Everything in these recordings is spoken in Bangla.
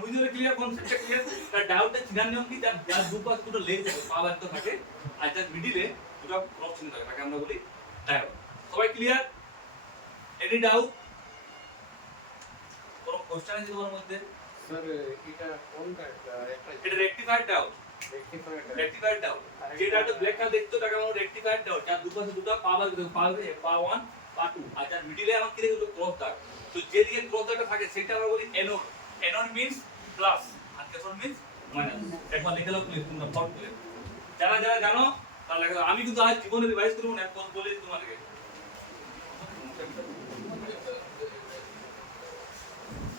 বুঝতে পারলে ক্লিয়ার কনসেপ্টটা ক্লিয়ার তার ডায়োডটা চিনার নিয়ম কি যার দুপাশ দুটো লেগ থাকে পাওয়ার তো থাকে আর যার মিডিলে দুটো ক্রস চিহ্ন থাকে তাকে আমরা বলি ডায়োড সবাই ক্লিয়ার এনি ডাউট কোনো কোশ্চেন আছে তোমার মধ্যে স্যার এটা কোনটা এটা রেকটিফায়ার ডায়োড রেকটিফায়ার ডায়োড যেটা একটা ব্ল্যাক কালার দেখতে তাকে আমরা রেকটিফায়ার ডায়োড যার দুপাশে দুটো পাওয়ার পা 1 পা 2 আর যার মিডিলে আমার কি দেখো ক্রস দাগ তো যেদিকে ক্রস দাগটা থাকে সেটা আমরা বলি অ্যানোড অ্যানোড মিন্স প্লাস আর ক্যাথোড মিন্স মাইনাস একবার লিখে দাও প্লিজ তোমরা ফট করে যারা যারা জানো তাহলে লেখা আমি কিন্তু আজ জীবনে রিভাইজ করব না কোন বলে তোমাদেরকে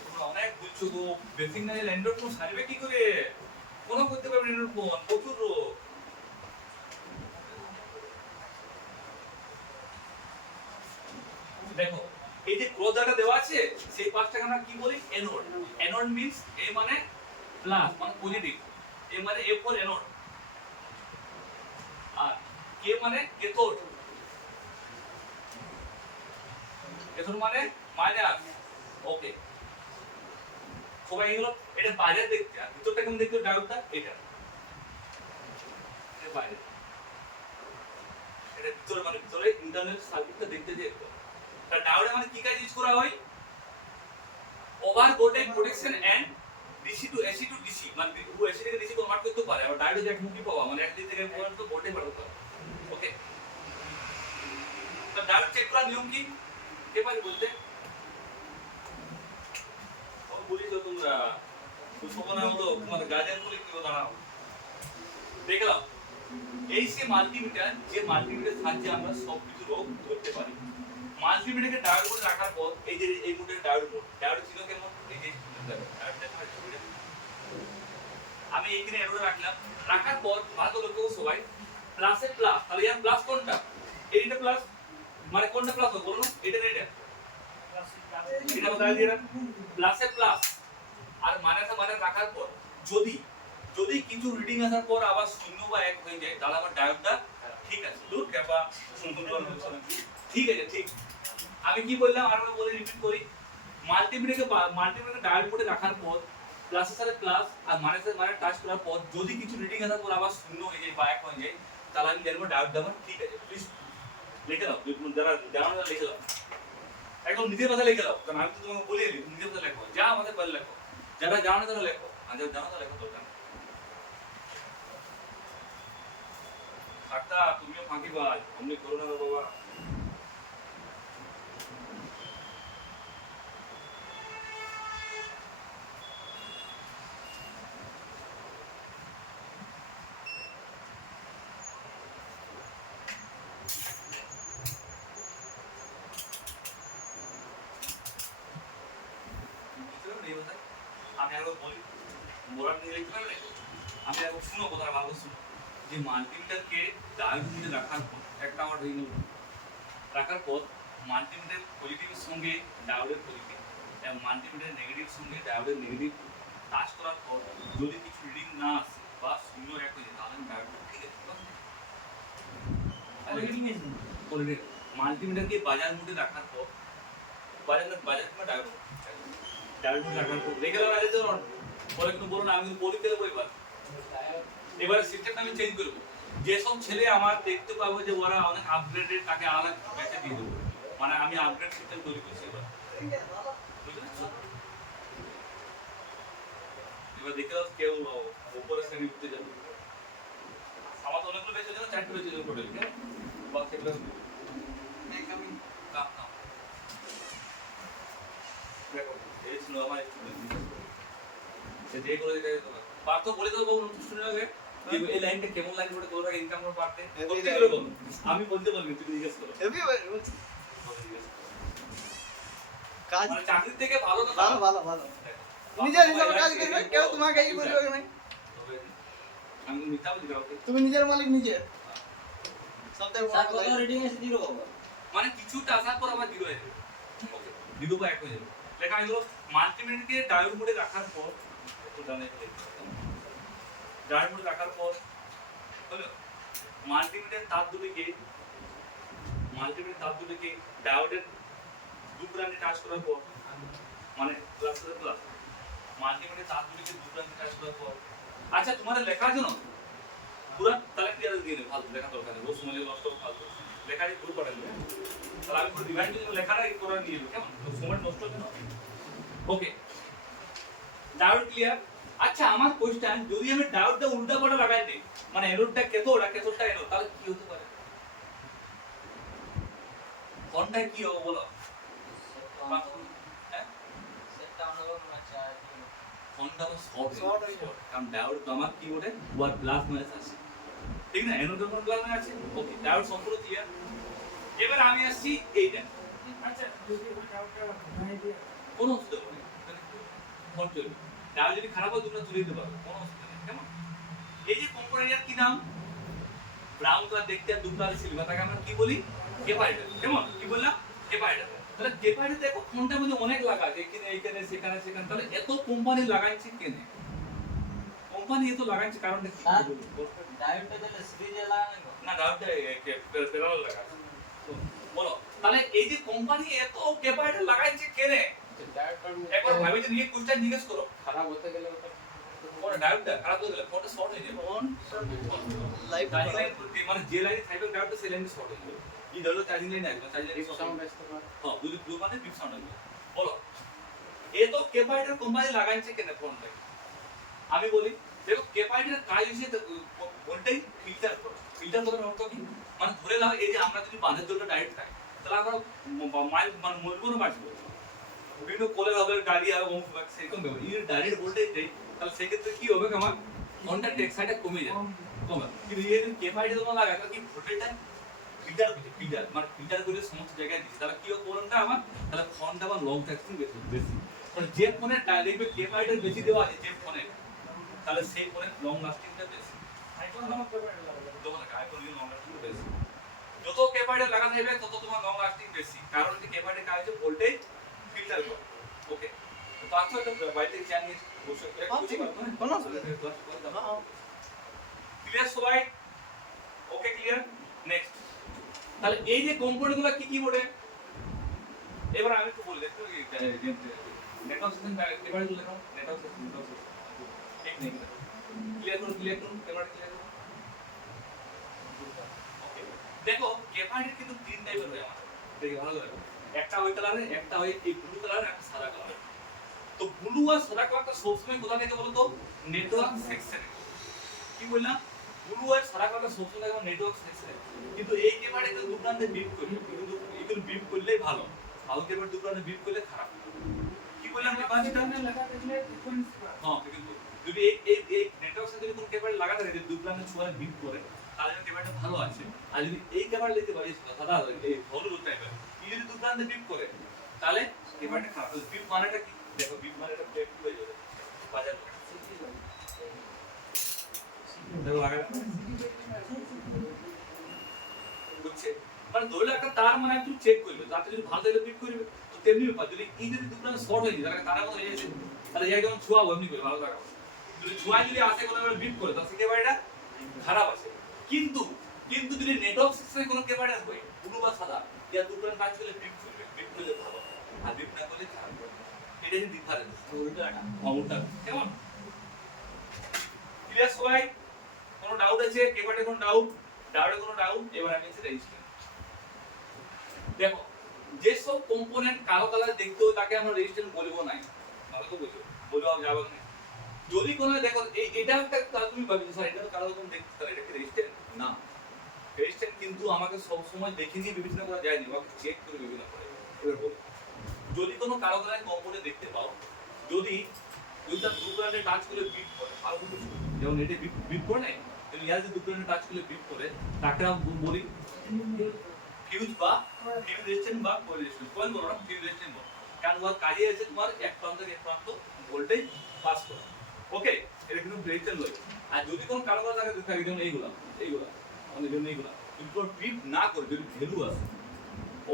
তোমরা অনেক বুঝছো গো বেসিক না ল্যান্ডর কোন সার্ভে কি করে কোন করতে পারবে ল্যান্ডর কোন প্রচুর রোগ দেখো এই যে ক্রোজাটা দেওয়া আছে সেই পাঁচটাকে আমরা কি বলি অ্যানোড অ্যানোড মিন্স এ মানে প্লাস মানে পজিটিভ এ মানে এ ফর অ্যানোড আর কে মানে ক্যাথোড ক্যাথোড মানে মাইনাস ওকে সবাই এগুলো এটা বাইরে দেখতে আর ভিতরটা কেমন দেখতে ডায়োডটা এটা বাইরে এটা ভিতরে মানে ভিতরে ইন্টারনাল সার্কিটটা দেখতে যে তার ডায়োডে মানে কি কাজ ইউজ করা হয় over voltage protection and DC to AC to DC মানে ও এসি থেকে ডিসি কনভার্ট করতে পারে আর ডায়োডে যে একমুখী পাওয়া মানে এক দিক থেকে পর্যন্ত ভোল্টেজ বাড়াতে পারে ওকে তো ডায়োড চেক করার নিয়ম কি কে পারে বলতে ও বলিস তোমরা সুসমনা হলো তোমাদের গার্ডিয়ান বলে কি দাঁড়াও দেখলাম এই সে মাল্টিমিটার যে মাল্টিমিটার সাহায্যে আমরা সব কিছু রোগ ধরতে পারি মাল্টিমিটারকে ডায়োড করে রাখার পর এই যে এই মোডের ডায়োড ছিল কেমন এই যে ডায়োড দেখা যাচ্ছে আমি এইখানে এরোরে রাখলাম রাখার পর ভালো লক্ষ্য সবাই প্লাসে প্লাস তাহলে ইয়ার প্লাস কোনটা এইটা প্লাস মানে কোনটা প্লাস হবে বলো এটা না এটা এটা বলা দিয়ে না প্লাসে প্লাস আর মাইনাসে মাইনাস রাখার পর যদি যদি কিছু রিডিং আসার পর আবার শূন্য বা এক হয়ে যায় তাহলে আমার ডায়োডটা ঠিক আছে লুট ক্যাপা ঠিক আছে ঠিক আমি কি বললাম আর আমি বলে রিপিট করি মাল্টিমিটারকে ডায়োড মোডে রাখার পর প্লাসের সাথে প্লাস আর মাইনাসের মাইনাস টাচ করার পর যদি কিছু রিডিং আসার পর আবার শূন্য হয়ে যায় বা এক হয়ে যায় তাহলে আমি জানবো ডায়োডটা আমার ঠিক আছে প্লিজ লিখে দাও যারা জানো না লিখে দাও একদম নিজের কথা লিখে দাও কারণ আমি তো তোমাকে বলে এলি নিজের কথা লেখো যা আমাদের বলে লেখো যারা জানো না তারা লেখো আর যারা জানো তারা লেখো দরকার আচ্ছা তুমিও ফাঁকি বাজ অমনি করো না বাবা আমি আরো বলি মোরাল নিয়ে লিখতে পারবে আমি আরো শুনো কথাটা ভালো শুনো যে মাল্টিমিটারকে ডায়োড মোডে রাখার পর একটা আমার হয়ে গেল রাখার পর মাল্টিমিটার পজিটিভের সঙ্গে ডায়োডের পজিটিভ এবং মাল্টিমিটার নেগেটিভ সঙ্গে ডায়োডের নেগেটিভ টাচ করার পর যদি কিছু রিডিং না আসে বা শূন্য এক হয়ে যায় তাহলে ডায়োডটা ঠিক আছে মাল্টিমিটারকে বাজার মোডে রাখার পর বাজার কিংবা ডায়োড মোডে রাখার পর রেখে দেওয়ার আগে তো পরে কিন্তু বলো না আমি কিন্তু বলি দেবো এবারে সিস্টেমটা আমি চেঞ্জ করবো যেসব ছেলে আমার দেখতে পাবো যে ওরা অনেক আপগ্রেডেড তাকে আলাদা ব্যাচে দিয়ে দেবো মানে আমি আপগ্রেড সিস্টেম তৈরি করছি এবার এবার দেখতে পাচ্ছ কেউ উপরে শ্রেণী উঠতে যাবে আমার তো অনেকগুলো ব্যাচ হয়েছে না 4টে ব্যাচ হয়েছে টোটাল বা সেগুলো কাম দেখো এই ছিল আমার স্টুডেন্ট সে যে করে দিতে পারত বলে দেবো স্টুডেন্টকে এই লাইনটা কেমন লাগবে ওটা তোরা ইনকাম করে পারতে করতে গেলে বল আমি বলতে পারবি তুই জিজ্ঞেস কর কাজ মানে চাকরি থেকে ভালো না ভালো নিজের হিসাবে কাজ করবে কেউ তোমাকে এই বলবে না আমি মিথ্যা বলি কাউকে তুমি নিজের মালিক নিজে সবথেকে বড় কথা রিডিং এসে দিলো মানে কিছুটা আসার পর আবার জিরো হয়ে যাবে ওকে জিরো বা এক হয়ে যাবে লেখা হলো মাল্টিমিটারকে ডায়োড মোডে রাখার পর একটু ডানে ডায়োড মোডে রাখার পর হলো মাল্টিমিটার তার দুটোকে ডায়োডের দু প্রান্তে টাচ করার পর মানে প্লাস প্লাস মাল্টিমিটার তার দুটিকে দু প্রান্তে ট্রান্সফার করো। আচ্ছা তোমাদের লেখা আছে না পুরো তাহলে ক্লিয়ার দিয়ে দেবো, ফালতু লেখা দরকার নেই, রোজ সময় নষ্ট ফালতু লেখা দিয়ে পুরো পড়ে দেবো। তাহলে আমি পুরো ডিভাইড করে লেখাটা করে নিয়ে নেবো, কেমন তো সময় নষ্ট হবে না। ওকে ডাউট ক্লিয়ার। আচ্ছা আমার কোশ্চেন, যদি আমি ডাউটটা উল্টা পাল্টা লাগাই দিই, মানে এররটা কেথোড আর ক্যাথোডটা এরর, তাহলে কি হতে পারে? কোনটা কি হবে বলো? হ্যাঁ সেটটা অনুভব না চাই কোনটা শর্ট হয়ে যাবে, কারণ ডায়োড তো আমার কিবোর্ডে ওয়ার প্লাস মাইনাস আছে, ঠিক না? এনোড যখন প্লাস মাইনাস আছে, ওকে ডায়োড সম্পূর্ণ ক্লিয়ার। এবার আমি আসছি এইটা। আচ্ছা যদি ডাউটটা ঘুমাই দিয়ে কোনো অসুবিধা নেই, ফোন চলবে। ডায়োড যদি খারাপ হয় তোমরা তুলে দিতে পারো, কোনো অসুবিধা নেই, কেমন? এই যে কম্পোনেন্টের কি নাম? ব্রাউন কালার দেখতে আর দুটো আছে সিলভার, তাকে আমরা কি বলি? ক্যাপাইটার, কেমন? কি বললাম? ক্যাপাইটার। তাহলে ক্যাপাইটার দেখো ফোনটার মধ্যে অনেক লাগা আছে, এখানে এইখানে সেখানে সেখানে, তাহলে এত কোম্পানি লাগাইছে কেন? কোম্পানি এত লাগাইছে কারণ দেখো ডায়োডটা দিলে সিরিজে লাগানো না, ডায়োডটা প্যারালাল লাগা আছে। তো বলো তাহলে এই যে কোম্পানি এত ক্যাপাইটার লাগাইছে কেন? একবার ভাবি যে নিয়ে কোশ্চেন জিজ্ঞেস করো, খারাপ হতে গেলে ওটা কোন ডায়োডটা খারাপ হয়ে গেলে ফোনটা শর্ট হয়ে যাবে। লাইভ চার্জিং লাইন মানে যে লাইনে থাকবে ডায়োডটা সেই লাইনে শর্ট হয়ে যাবে। এই ধরো চার্জিং লাইন আসবে, চার্জিং লাইন শর্ট সাউন্ড আসতে পারে। হ্যাঁ যদি ব্লু মানে বিগ সাউন্ড আসবে। বলো এত ক্যাপাইটার কোম্পানি লাগাইছে কেন ফোনটা? আমি বলি দেখো ক্যাপাইটার কাজ হচ্ছে ভোল্টেজ ফিল্টার করো। ফিল্টার করার অর্থ কি? মানে ধরে নাও এই যে আমরা যদি বাঁধের জন্য ডাইরেক্ট খাই, তাহলে আমরা মাইল মানে মরবো না বাঁচবো? বিভিন্ন কোলে হবে গাড়ি আর সেরকম ব্যাপার। এই ডাইরেক্ট ভোল্টেজ দেয়, তাহলে সেক্ষেত্রে কি হবে? আমার কন্ট্যাক্ট এক্সাইটটা কমে যাবে, কমে। কিন্তু এই যে ক্যাপাইটার তোমার লাগায় তাহলে কি ভোল্টেজটা ফিল্টার করছে, ফিল্টার মানে ফিল্টার করে সমস্ত জায়গায় দিচ্ছে, তাহলে কি হবে কোনটা আমার? তাহলে ফোনটা আমার লং থাকছে বেশি বেশি। তাহলে যে ফোনের দেখবে ক্যাপাইটার বেশি দেওয়া আছে যে ফোনে, তাহলে সেই ফোনের লং লাস্টিংটা বেশি। আইফোন আমার পেপারে লাগাবো তোমার আইফোন এর লং লাস্টিং বেশি। যত ক্যাপাইটার লাগানো হবে তত তোমার লং লাস্টিং বেশি, কারণ যে ক্যাপাইটার কাজ হচ্ছে ভোল্টেজ ফিল্টার করে। ওকে তো আচ্ছা তো বাইরে জানিয়ে বসে করে বুঝি কোনো অসুবিধা নেই। ক্লিয়ার সবাই? Okay clear. নেক্সট তাহলে এই যে কম্পোনেন্টগুলো কি কি বলে, এবার আমি একটু বলি দেখো নেটওয়ার্ক সিস্টেম এবারে তুলে নাও। নেটওয়ার্ক সিস্টেম ঠিক নেই, ক্লিয়ার করুন এবারে ক্লিয়ার করুন। ওকে দেখো ক্যাপাইটার কিন্তু তিন টাইপের হয় আমাদের, দেখি ভালো করে। একটা ওই কালারে, একটা ওই এই ব্লু কালার, একটা সাদা কালার। তো ব্লু আর সাদা কালারটা সবসময় কোথা থেকে বলো তো? নেটওয়ার্ক সেকশনে। কি বললাম? ব্লু আর সাদা কালারটা সবসময় থাকে নেটওয়ার্ক সেকশনে। কিন্তু এই ক্যাপাইটার কিন্তু দুপ্রান্তে বিপ করবে, কিন্তু এগুলো বিপ করলেই ভালো, আর ক্যাপাইটার দুপ্রান্তে বিপ করলে খারাপ। কি বললাম ডিফারেন্সটা? লেখা দেখলে ডিফারেন্স হ্যাঁ কিন্তু যদি এই নেটওয়ার্ক সাথে যদি কোনো ক্যাপাইটার লাগা থাকে, যদি দুপ্রান্তে ছোঁয়া বিপ করে, তাহলে ক্যাপাইটার ভালো আছে। আর যদি এই ক্যাপাইটার লিখতে পারি সাদা এই হলুদ টাইপের, এই যদি দুপ্রান্তে বিপ করে, তাহলে ক্যাপাইটার খারাপ। বিপ মানেটা কি? দেখো বিপ মানে এটা ব্রেক হয়ে যাবে বাজার দেখো লাগা বুঝছে, মানে ধরলে একটা তার মানে একটু চেক করবে, তাতে যদি ভালো থাকে বিপ করবে। তো তেমনি ব্যাপার যদি এই যদি দুটো শর্ট হয়ে যায়, তারা মতো হয়ে যাচ্ছে, তাহলে এই যখন ছোঁয়াবো এমনি করে ভালো থাকবে। যদি ছোঁয়া যদি আসে কোনো বিপ করে, তাহলে সেই ক্যাপাইটার খারাপ আছে। কিন্তু কিন্তু যদি নেটওয়ার্ক সিস্টেমে কোনো ক্যাপাইটার হয় ব্লু বা সাদা, এর দুটো কাজ করলে বিপ করবে, বিপ করলে ভালো, আর বিপ না করলে খারাপ। এটা হচ্ছে ডিফারেন্স। উল্টাটা উল্টা কেমন? ক্লিয়ার সবাই? কোনো ডাউট আছে? ক্যাপাইটার কোনো ডাউট? ডাউটে কোনো ডাউট? এবার আমি হচ্ছে রেজিস্ট্যান্স। দেখো যেসব কম্পোনেন্ট কালো কালার দেখতে হয় তাকে আমরা রেজিস্ট্যান্স বলবো না, ভালো তো বুঝো, বলবো যাবে না। যদি কোনো দেখো এটা একটা কালার তুমি ভাবছো স্যার এটা তো কালো রকম দেখতে, তাহলে এটা কি রেজিস্ট্যান্স? না, রেজিস্ট্যান্স কিন্তু আমাকে সব সময় দেখে নিয়ে বিবেচনা করা যায় না, আমাকে চেক করে বিবেচনা করে। এবার বলো যদি কোনো কালো কালার কম্পোনেন্ট দেখতে পাও, যদি ওইটা দু কালারে টাচ করে বিট করে, ভালো বুঝো, যেমন এটা বিট করে না, তাহলে ইয়ার যে দু কালারে টাচ করে বিট করে, তাকে আমরা বলি ফিউজ বা ফিউজ রেজিস্ট্যান্স বা কোয়েল রেজিস্ট্যান্স। কোয়েল বলো না, ফিউজ রেজিস্ট্যান্স বলো, কারণ ওর কাজে আছে তোমার এক প্রান্ত থেকে এক প্রান্ত ভোল্টেজ পাস করা। ওকে এটা কিন্তু রেজিস্ট্যান্স লয়। আর যদি কোনো কালো কালার থাকে যেমন এইগুলা আমাদের জন্য এইগুলা যদি বিট না করে, যদি ভ্যালু আসে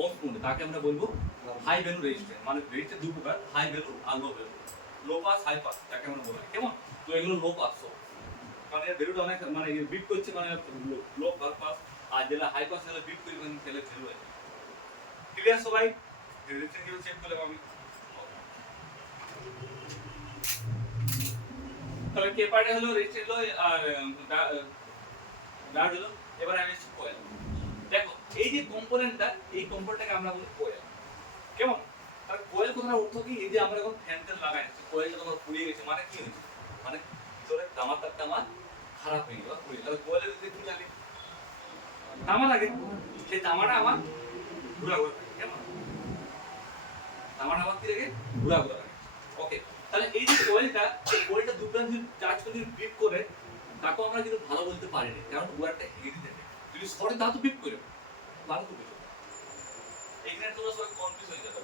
অফ কোণে, তাকে আমরা বলবো হাই ভ্যালু রেজিস্ট্যান্স। মানে রেজিস্ট্যান্স দু প্রকার, হাই ভ্যালু আর low value. Low pass high pass তাকে আমরা বলি, কেমন? তো এগুলো লো পাস, মানে এর ভ্যালুটা অনেক মানে বিট করছে, মানে লো পাস। আর যেটা হাই পাস সেটা বিট করি মানে তাহলে ভ্যালু আছে। ক্লিয়ার সবাই? রেজিস্ট্যান্স কিভাবে চেক করলে আমি তাহলে কে পার্টে হলো রেজিস্ট্যান্স হলো আর ডায়োড হলো। এবার আমি আসছি কোয়েল। দেখো এই যে কম্পোনেন্টটা, এই কম্পোনেন্টটাকে আমরা বলি কোয়েল। কেমন? আর কোয়েল কথার অর্থ কি? এই যে আমরা এখন ফ্যান টেন লাগাই, কোয়েলটা তোমার পুড়িয়ে গেছে, মানে কি হয়েছে? মানে ভিতরে তামার তারটা আমার খারাপ হয়ে গেল, পুড়িয়ে। তাহলে কোয়েলের ভিতরে কি লাগে? তামা লাগে। সেই তামাটা আমার ঘুরা ঘুরা থাকে। কেমন? তামাটা আমার কি লাগে? ঘুরা ঘুরা থাকে। ওকে, তাহলে এই যে কোয়েলটা, এই কোয়েলটা দুটো যদি চার্জ করে বিপ করে, তাকে আমরা কিন্তু ভালো বলতে পারি না, কারণ ওয়ারটা হেভি থাকে। যদি সরে দাও তো বিপ করে ভালো তো বিপ। এখানে তোমরা সবাই কনফিউজ হয়ে যাবে।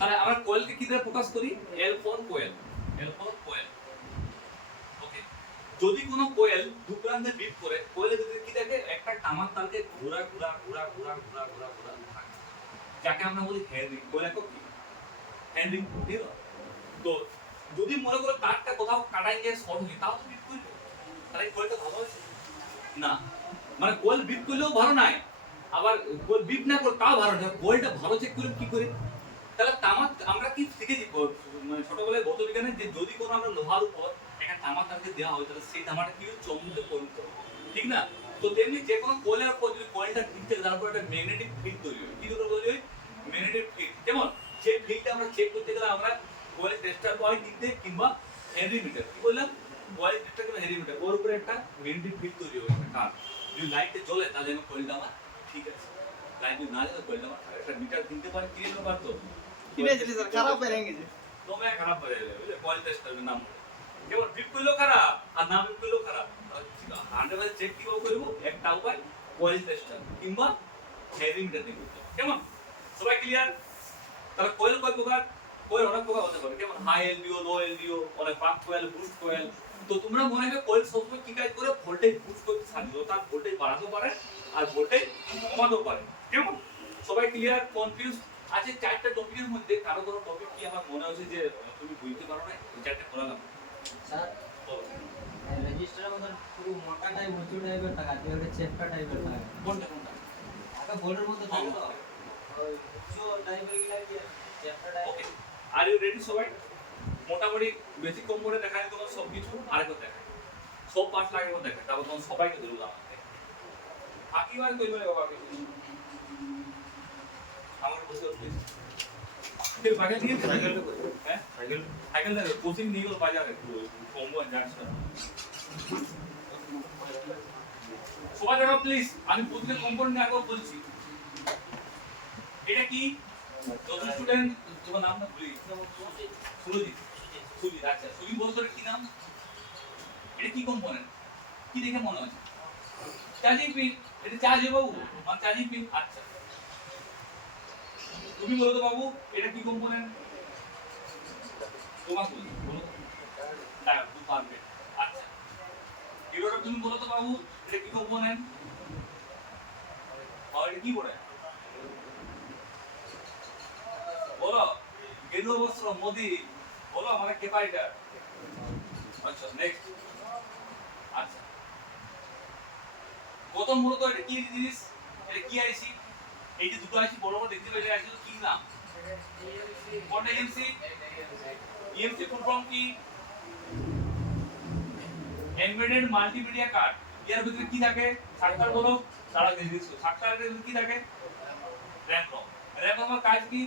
তাহলে আমরা কোয়েলকে কি দিয়ে ফোকাস করি? L for Koel, L for কোয়েল। ওকে, যদি কোনো কোয়েল দু প্রান্তে বিট করে, কোয়েলের ভিতরে কি থাকে? একটা তামার তারকে ঘোরা ঘোরা ঘোরা ঘোরা ঘোরা ঘোরা ঘোরা থাকে, যাকে আমরা বলি হেনরি। কোয়েল একক কি? হেনরি। ঠিক আছে? তো যদি মনে করো তারটা কোথাও কাটাই গিয়ে শর্ট হয়ে, তাও তো বিট করবে। তাহলে এই কোয়েলটা ভালো আছে না? মানে কোয়েল বিট করলেও ভালো নাই, আবার কোয়েল বিট না করে তাও ভালো না। কোয়েলটা ভালো চেক করে কি করে? তাহলে তামা আমরা কি শিখেছি মানে ছোটবেলায় ভৌত বিজ্ঞানে, যে যদি কোনো আমরা লোহার উপর একটা তামা তারকে দেওয়া হয়, তাহলে সেই তামাটা কি হয়? চৌম্বকে পরিণত হবে, ঠিক না? তো তেমনি যে কোনো কোয়েলের উপর যদি কোয়েলটা ঠিক থাকে, তারপর একটা ম্যাগনেটিক ফিল্ড তৈরি হয়। কি তৈরি হয়? Magnetic field. যেমন যে ফিল্ডটা আমরা চেক করতে গেলে আমরা কোয়েলের টেস্টার পয়েন্ট কিনতে কিংবা হেনরি মিটার, কি বললাম? কোয়েলের টেস্টার কিংবা হেনরি মিটার, ওর উপরে একটা ম্যাগনেটিক ফিল্ড তৈরি হবে, একটা কার। যদি লাইটটা জ্বলে তাহলে আমি কোয়েলটা আমার ঠিক আছে, লাইট যদি না জ্বলে কোয়েলটা আমার একটা মিটার কিনতে পারে, কিনে নিতে পারতো। কিনেছিলি স্যার, খারাপ হয়ে গেছে। তোমায় খারাপ হয়ে যাবে, বুঝলে? কোয়েল টেস্টারের নাম কেবল বিপ করলেও খারাপ আর না বিপ করলেও খারাপ। 100% চেক কিভাবে করবো? একটা উপায়, কোয়েল টেস্টার কিংবা হেনরি মিটার দিয়ে করতে হবে। কেমন? সবাই ক্লিয়ার? তাহলে কোয়েল কয় প্রকার? কোয়েল অনেক প্রকার হতে পারে, যেমন হাই এলডিও, লো এলডিও, অনেক পাক কোয়েল, বুস্ট কোয়েল। তো তোমরা মনে হবে কোয়েল সবসময় কি কাজ করে? ভোল্টেজ বুস্ট করতে সাহায্য করে, তার ভোল্টেজ বাড়াতেও পারে আর ভোল্টেজ কমাতেও পারে। কেমন? সবাই ক্লিয়ার? কনফিউজ আছে? চারটা টপিকের মধ্যে কারো কোনো টপিক কি আমার মনে হচ্ছে যে তুমি বুঝতে পারো না? এই চারটা করালাম। স্যার রেজিস্টারের মতন পুরো মোটা টাইপ উঁচু টাইপের থাকে, আর একটা চেপটা টাইপের থাকে। কোনটা কোনটা? একটা বোর্ডের মধ্যে থাকে তো ওই উঁচু টাইপের গিলা কি চেপটা type. Okay, are you ready সবাই? মোটামুটি বেসিক কম্পোনেন্ট দেখাই তোমার সব কিছু, আরেকবার দেখাই সব পার্ট লাগে দেখাই, তারপর তোমার সবাইকে ধরবো আমাকে আকিবার কই বলে বাবা আমার বসে প্লিজ তুই বাগে দিয়ে সাইকেল হ্যাঁ সাইকেল সাইকেল দে কোচিং নিয়ে গেল বাজারে কম্বো যাচ্ছে সবাই দেখো প্লিজ, আমি প্রত্যেক কম্পোনেন্ট নিয়ে একবার বলছি। এটা কি? যত স্টুডেন্ট তোমার নামটা ভুলি সুরজিৎ, সুজিত, আচ্ছা সুজিত বলতো কি নাম? এটা কি কম্পোনেন্ট? কি দেখে মনে হচ্ছে? Charging pin. এটা চার্জ হবে বাবু, মানে চার্জিং পিন। আচ্ছা তুমি বলো তো বাবু এটা কি কম্পোনেন্ট? তোমাকে বলি, বলো ডায়োড, তুমি পারবে। আচ্ছা এবারে তুমি বলো তো বাবু এটা কি কম্পোনেন্ট? আর এটা কি করে বলো? গেরুয়া বস্ত্র মোদি বলো, মানে কে পায় এটা? আচ্ছা নেক্সট। আচ্ছা প্রথম মূলত এটা কি জিনিস? এটা কি আইসি? এই যে দুটো আইসি বড় বড় দেখতে পেলে আইসি কি নাম? কোনটা এমসি? এমসি ফুল ফর্ম কি? Embedded multimedia card. এর ভিতরে কি থাকে? সাতটার বলো তারা জিনিস সাতটার ভিতরে কি থাকে? RAM ROM. র‍্যাম রমের কাজ কি?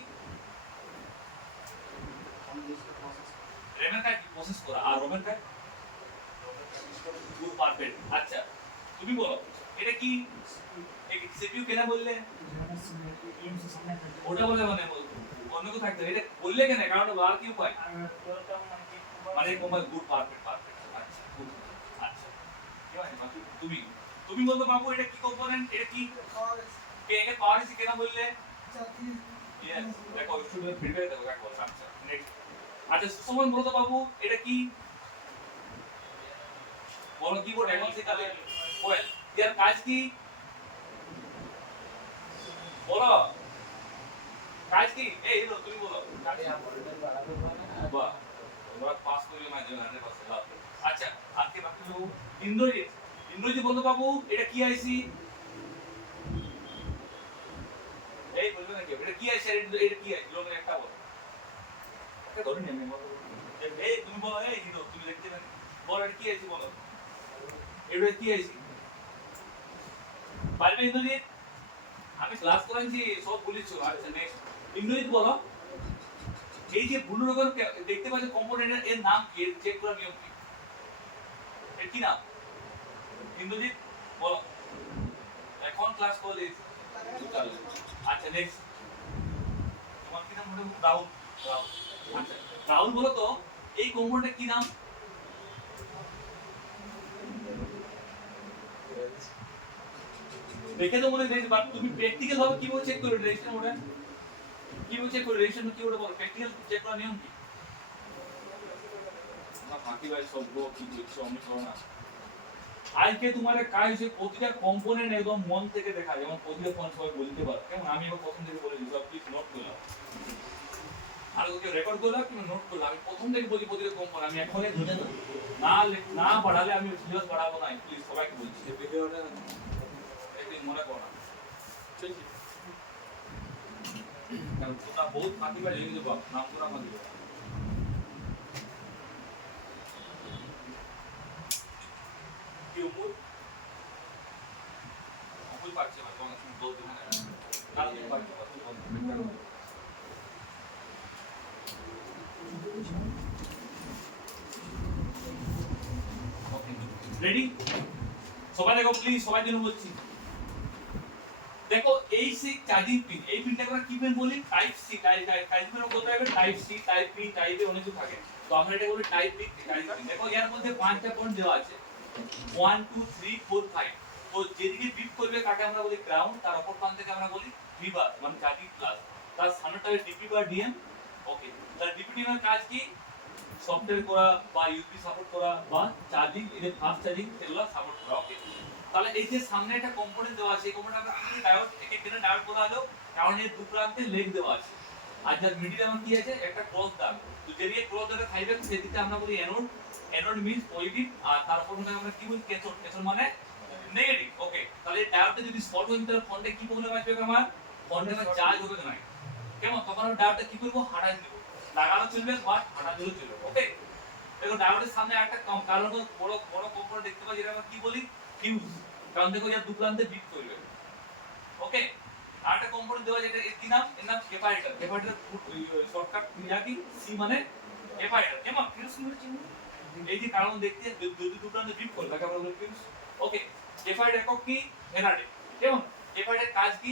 র‍্যামের কাজ কি? প্রসেস করা। আর রমের কাজ পুরো পারফেক্ট। আচ্ছা তুমি বলো এটা কি? সিপিইউ কেন বললে? ওটা বলে মানে অন্য কেউ থাকতে এটা বললে কেন? কারণ আর কি উপায়? মানে মোবাইল গুড পারফেক্ট পারফেক্ট। আচ্ছা গুড। আচ্ছা কি হয় বাকি তুমি তুমি বলতো বাবু এটা কি কম্পোনেন্ট? এটা কি কে একে পাওয়ার এসি কেন বললে? ইয়েস দেখো স্টুডেন্ট ফিডব্যাক দেবো কাকে বলছ। আচ্ছা নেক্সট। আচ্ছা সুমন বলতো বাবু এটা কি? বলো কিবোর্ড এখন শিখালে কোয়েল। এর কাজ কি? বলো কাজ কি? এই হলো তুমি বলো বাহ তোমরা পাস করলে মাঝে 100% লাভ। আচ্ছা আজকে বাকি হলো ইন্দ্রজিৎ। ইন্দ্রজিৎ বলতো বাবু এটা কি আইসি? এই বলবে না কি এটা কি আইসি? এটা কি আইসি? লোকের একটা বল একটা ধরে নেমে বল। এই তুমি বলো এই হিরো তুমি দেখতে না বল এটা কি আইসি বলো। এটা কি আইসি? পারবে ইন্দ্রজিৎ? আমি ক্লাস করাচ্ছি সব বলেছো। আচ্ছা নেক্সট ইন্দ্রজিৎ বলো এই যে ব্লু রঙের দেখতে পাচ্ছ কম্পোনেন্ট এর নাম কি? এর চেক করার নিয়ম কি? এর কি নাম? ইন্দ্রজিৎ বলো। এখন ক্লাস করলে আচ্ছা নেক্সট তোমার কি নাম মনে রাহুল? রাহুল আচ্ছা রাহুল বলো তো এই কম্পোনেন্টের কি নাম? দেখে তো মনে নেই বাট তুমি প্র্যাকটিক্যাল ভাবে কিভাবে চেক করবে রেজিস্ট্রেশন ওটা? কিভাবে চেক করবে রেজিস্ট্রেশন কি ওটা বলো? প্র্যাকটিক্যাল চেক করার নিয়ম কি? না বাকি ভাই সব গো কি বুঝছো আমি করো না। আজকে তোমার কাজ হচ্ছে প্রতিটা কম্পোনেন্ট একদম মন থেকে দেখা যেমন প্রতিটা পয়েন্ট সবাই বলতে পারো। কেমন আমি এবার প্রথম থেকে বলে দিই সব প্লিজ নোট করলাম। আর ওকে রেকর্ড করলাম কিংবা নোট করলাম। আমি প্রথম থেকে বলি প্রতিটা কম্পোনেন্ট আমি এখনই ধরে না বাড়ালে আমি সিলেবাস বাড়াবো না। প্লিজ সবাইকে বলছি এই ভিডিওটা একদিন মনে করো না। কারণ তোমরা বহুত ফাঁকিবাজ হয়ে গেছো বাপ নাম করে আমার দিও। কি অমুল পাচ্ছে ভাই তোমার সঙ্গে দোষ দিবে না। কাল দিন পাচ্ছে রেডি সবাই দেখো প্লিজ সবাই জন্য বলছি। দেখো এই সেই চার্জিং পিন এই পিনটাকে আমরা কি পিন বলি? Type C. টাইপ পিন বলতে হবে type C type P type A অনেক কিছু থাকে তো আমরা এটা বলি টাইপ পি টাইপ পিন। দেখো এর মধ্যে পাঁচটা পয়েন্ট দেওয়া আছে 1 2 3 4 5 তো যেদিকে বিপ করবে তাকে আমরা বলি গ্রাউন্ড তার অপর প্রান্ত থেকে আমরা বলি রিভার্স মানে চার্জিং প্লাস তার সামনেটা হবে ডিপি বা ডিএম। ওকে তার ডিপি ডিএম এর কাজ কি? সফটওয়্যার করা বা ইউপি সাপোর্ট করা বা চার্জিং এর ফাস্ট চার্জিং এগুলো সাপোর্ট করা। ওকে তাহলে এই যে সামনে একটা কম্পোনেন্ট দেওয়া আছে এই কম্পোনেন্ট আমরা কি ডায়োড থেকে কেন ডায়োড বলা হলো? কারণ এর দু প্রান্তে লেগ দেওয়া আছে আর যার মিডিলে আমার কি আছে একটা ক্রস দাগ। তো যেদিকে ক্রস দাগটা থাকবে সেদিকে আমরা বলি অ্যানোড। অ্যানোড মিন্স পজিটিভ আর তারপর আমরা কি বলি ক্যাথোড। ক্যাথোড মানে নেগেটিভ। ওকে তাহলে এই ডায়োডটা যদি শর্ট হয়ে তাহলে ফোনটা কি প্রবলেম আসবে আমার? ফোনটা চার্জ হবে না কেমন তখন আমরা ডায়োডটা কি করব? হাঁটাই দেব। লাগানো চলবে বাট হাঁটা দিলেও চলবে। ওকে দেখো ডায়োডের সামনে একটা কালো বড় বড় কম্পোনেন্ট দেখতে পাচ্ছি যেটা আমরা কি বলি? ফিউজ। কারণ দেখো এর দু প্রান্তে বিট করবে। ওকে আর একটা কম্পোনেন্ট দেওয়া যেটা এর কি নাম? এর নাম ক্যাপাসিটর। ক্যাপাসিটর শর্টকাট ক্রিয়া কি? সি মানে ক্যাপাসিটর। কেমন ফিউজ এই যে কারণ দেখতে দু প্রান্তে বিট করে তাকে আমরা বলি ফিউজ। ওকে ক্যাপাসিটর একক কি? ফ্যারাডে। কেমন ক্যাপাসিটরের কাজ কি?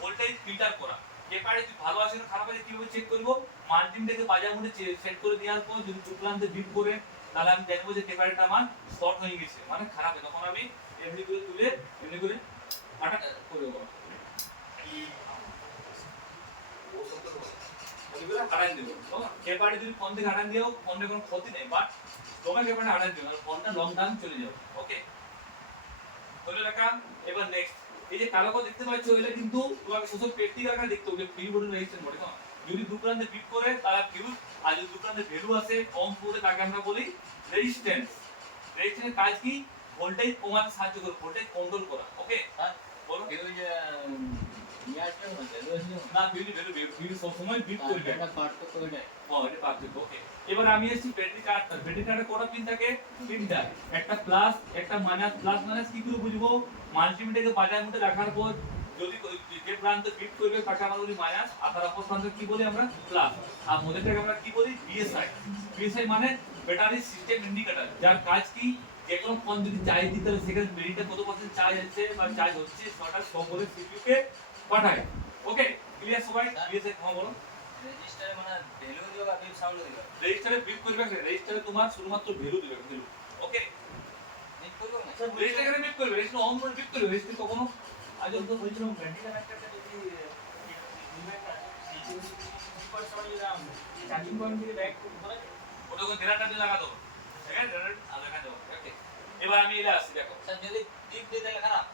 ভোল্টেজ ফিল্টার করা। ক্যাপাসিটর যদি ভালো আছে না খারাপ আছে কিভাবে চেক করব? মাল্টিমিটারকে বাজার মধ্যে সেট করে দেওয়ার পর যদি দু প্রান্তে বিট করে তাহলে আমি দেখবো যে ক্যাপাসিটরটা আমার শর্ট হয়ে গেছে মানে খারাপ। তখন আমি এমনি করে তুলে এমনি করে হাঁটা করে দেবো। হাঁটাই দেবো ক্যাপাসিটর যদি ফোন থেকে হাঁটান দিও ফোনে কোনো ক্ষতি নেই বাট তোমার ক্যাপাসিটর হাঁটাই দেবো ফোনটা লং টার্ম চলে যাবে। ওকে হলো লেখা। এবার নেক্সট এই যে কালো কালো দেখতে পাচ্ছ এগুলো কিন্তু তোমাকে শুধু প্র্যাকটিক্যাল আকারে দেখতে হবে। ফ্রি বোর্ড রেজিস্ট্যান্স বলে না যদি দু প্রান্তে বিট করে তারা ফিউজ আর যদি দু প্রান্তে ভ্যালু আসে কম করে তাকে আমরা বলি রেজিস্ট্যান্স। রেজিস্ট্যান্সের কাজ কি? ভোল্টেজ কমাতে সাহায্য করে ভোল্টেজ কন্ট্রোল করা। ওকে স্যার বলো ওই যে ইয়ারটা হচ্ছে না ভ্যালু সব সময় বিট করবে একটা পার্থক্য ওইটাই। এটা পার্থক্য। ওকে এবার আমি এসেছি ব্যাটারি কার্ড। ব্যাটারি কার্ডে কটা পিন থাকে? তিনটা। একটা প্লাস একটা মাইনাস। প্লাস মাইনাস কি করে বুঝবো? মাল্টিমিটারকে বাজারের মধ্যে রাখার পর যদি যে প্রান্ত বিট করবে তাকে আমরা বলি মাইনাস আর তার অপর প্রান্ত কি বলি আমরা? প্লাস। আর মধ্যেটাকে আমরা কি বলি? বিএসআই। বিএসআই মানে ব্যাটারি সিস্টেম ইন্ডিকেটর যার কাজ কি? যে কোনো ফোন যদি চার্জ দিতে হবে সেখানে ব্যাটারিটা কত পার্সেন্ট চার্জ আছে বা চার্জ হচ্ছে সেটা সব বলে সিপিইউ কে পাঠায়। ওকে ক্লিয়ার সবাই? বিএসআই কম বলো রেজিস্টারে মানে ভ্যালু দিবা বিল সাউন্ড দিবা। রেজিস্টারে বিট করবে রেজিস্টারে তোমার শুধুমাত্র ভ্যালু দিবে ভ্যালু। ওকে বিল করব না রেজিস্টারে বিট করবে রেজিস্টার অন করে বিট করবে রেজিস্টার কখনো আজ তো বলছিলাম ব্যাটারি কানেক্টরটা যদি ডিভাইসটা সুপার সবাই যদি চার্জিং পয়েন্ট থেকে ব্যাক করে ওটা কোন জেনারেটর দিয়ে লাগা দাও। ঠিক আছে জেনারেটর আর লাগা দাও। ওকে এবার আমি এলা আসছি দেখো স্যার যদি টিপ দিতে গেলে খারাপ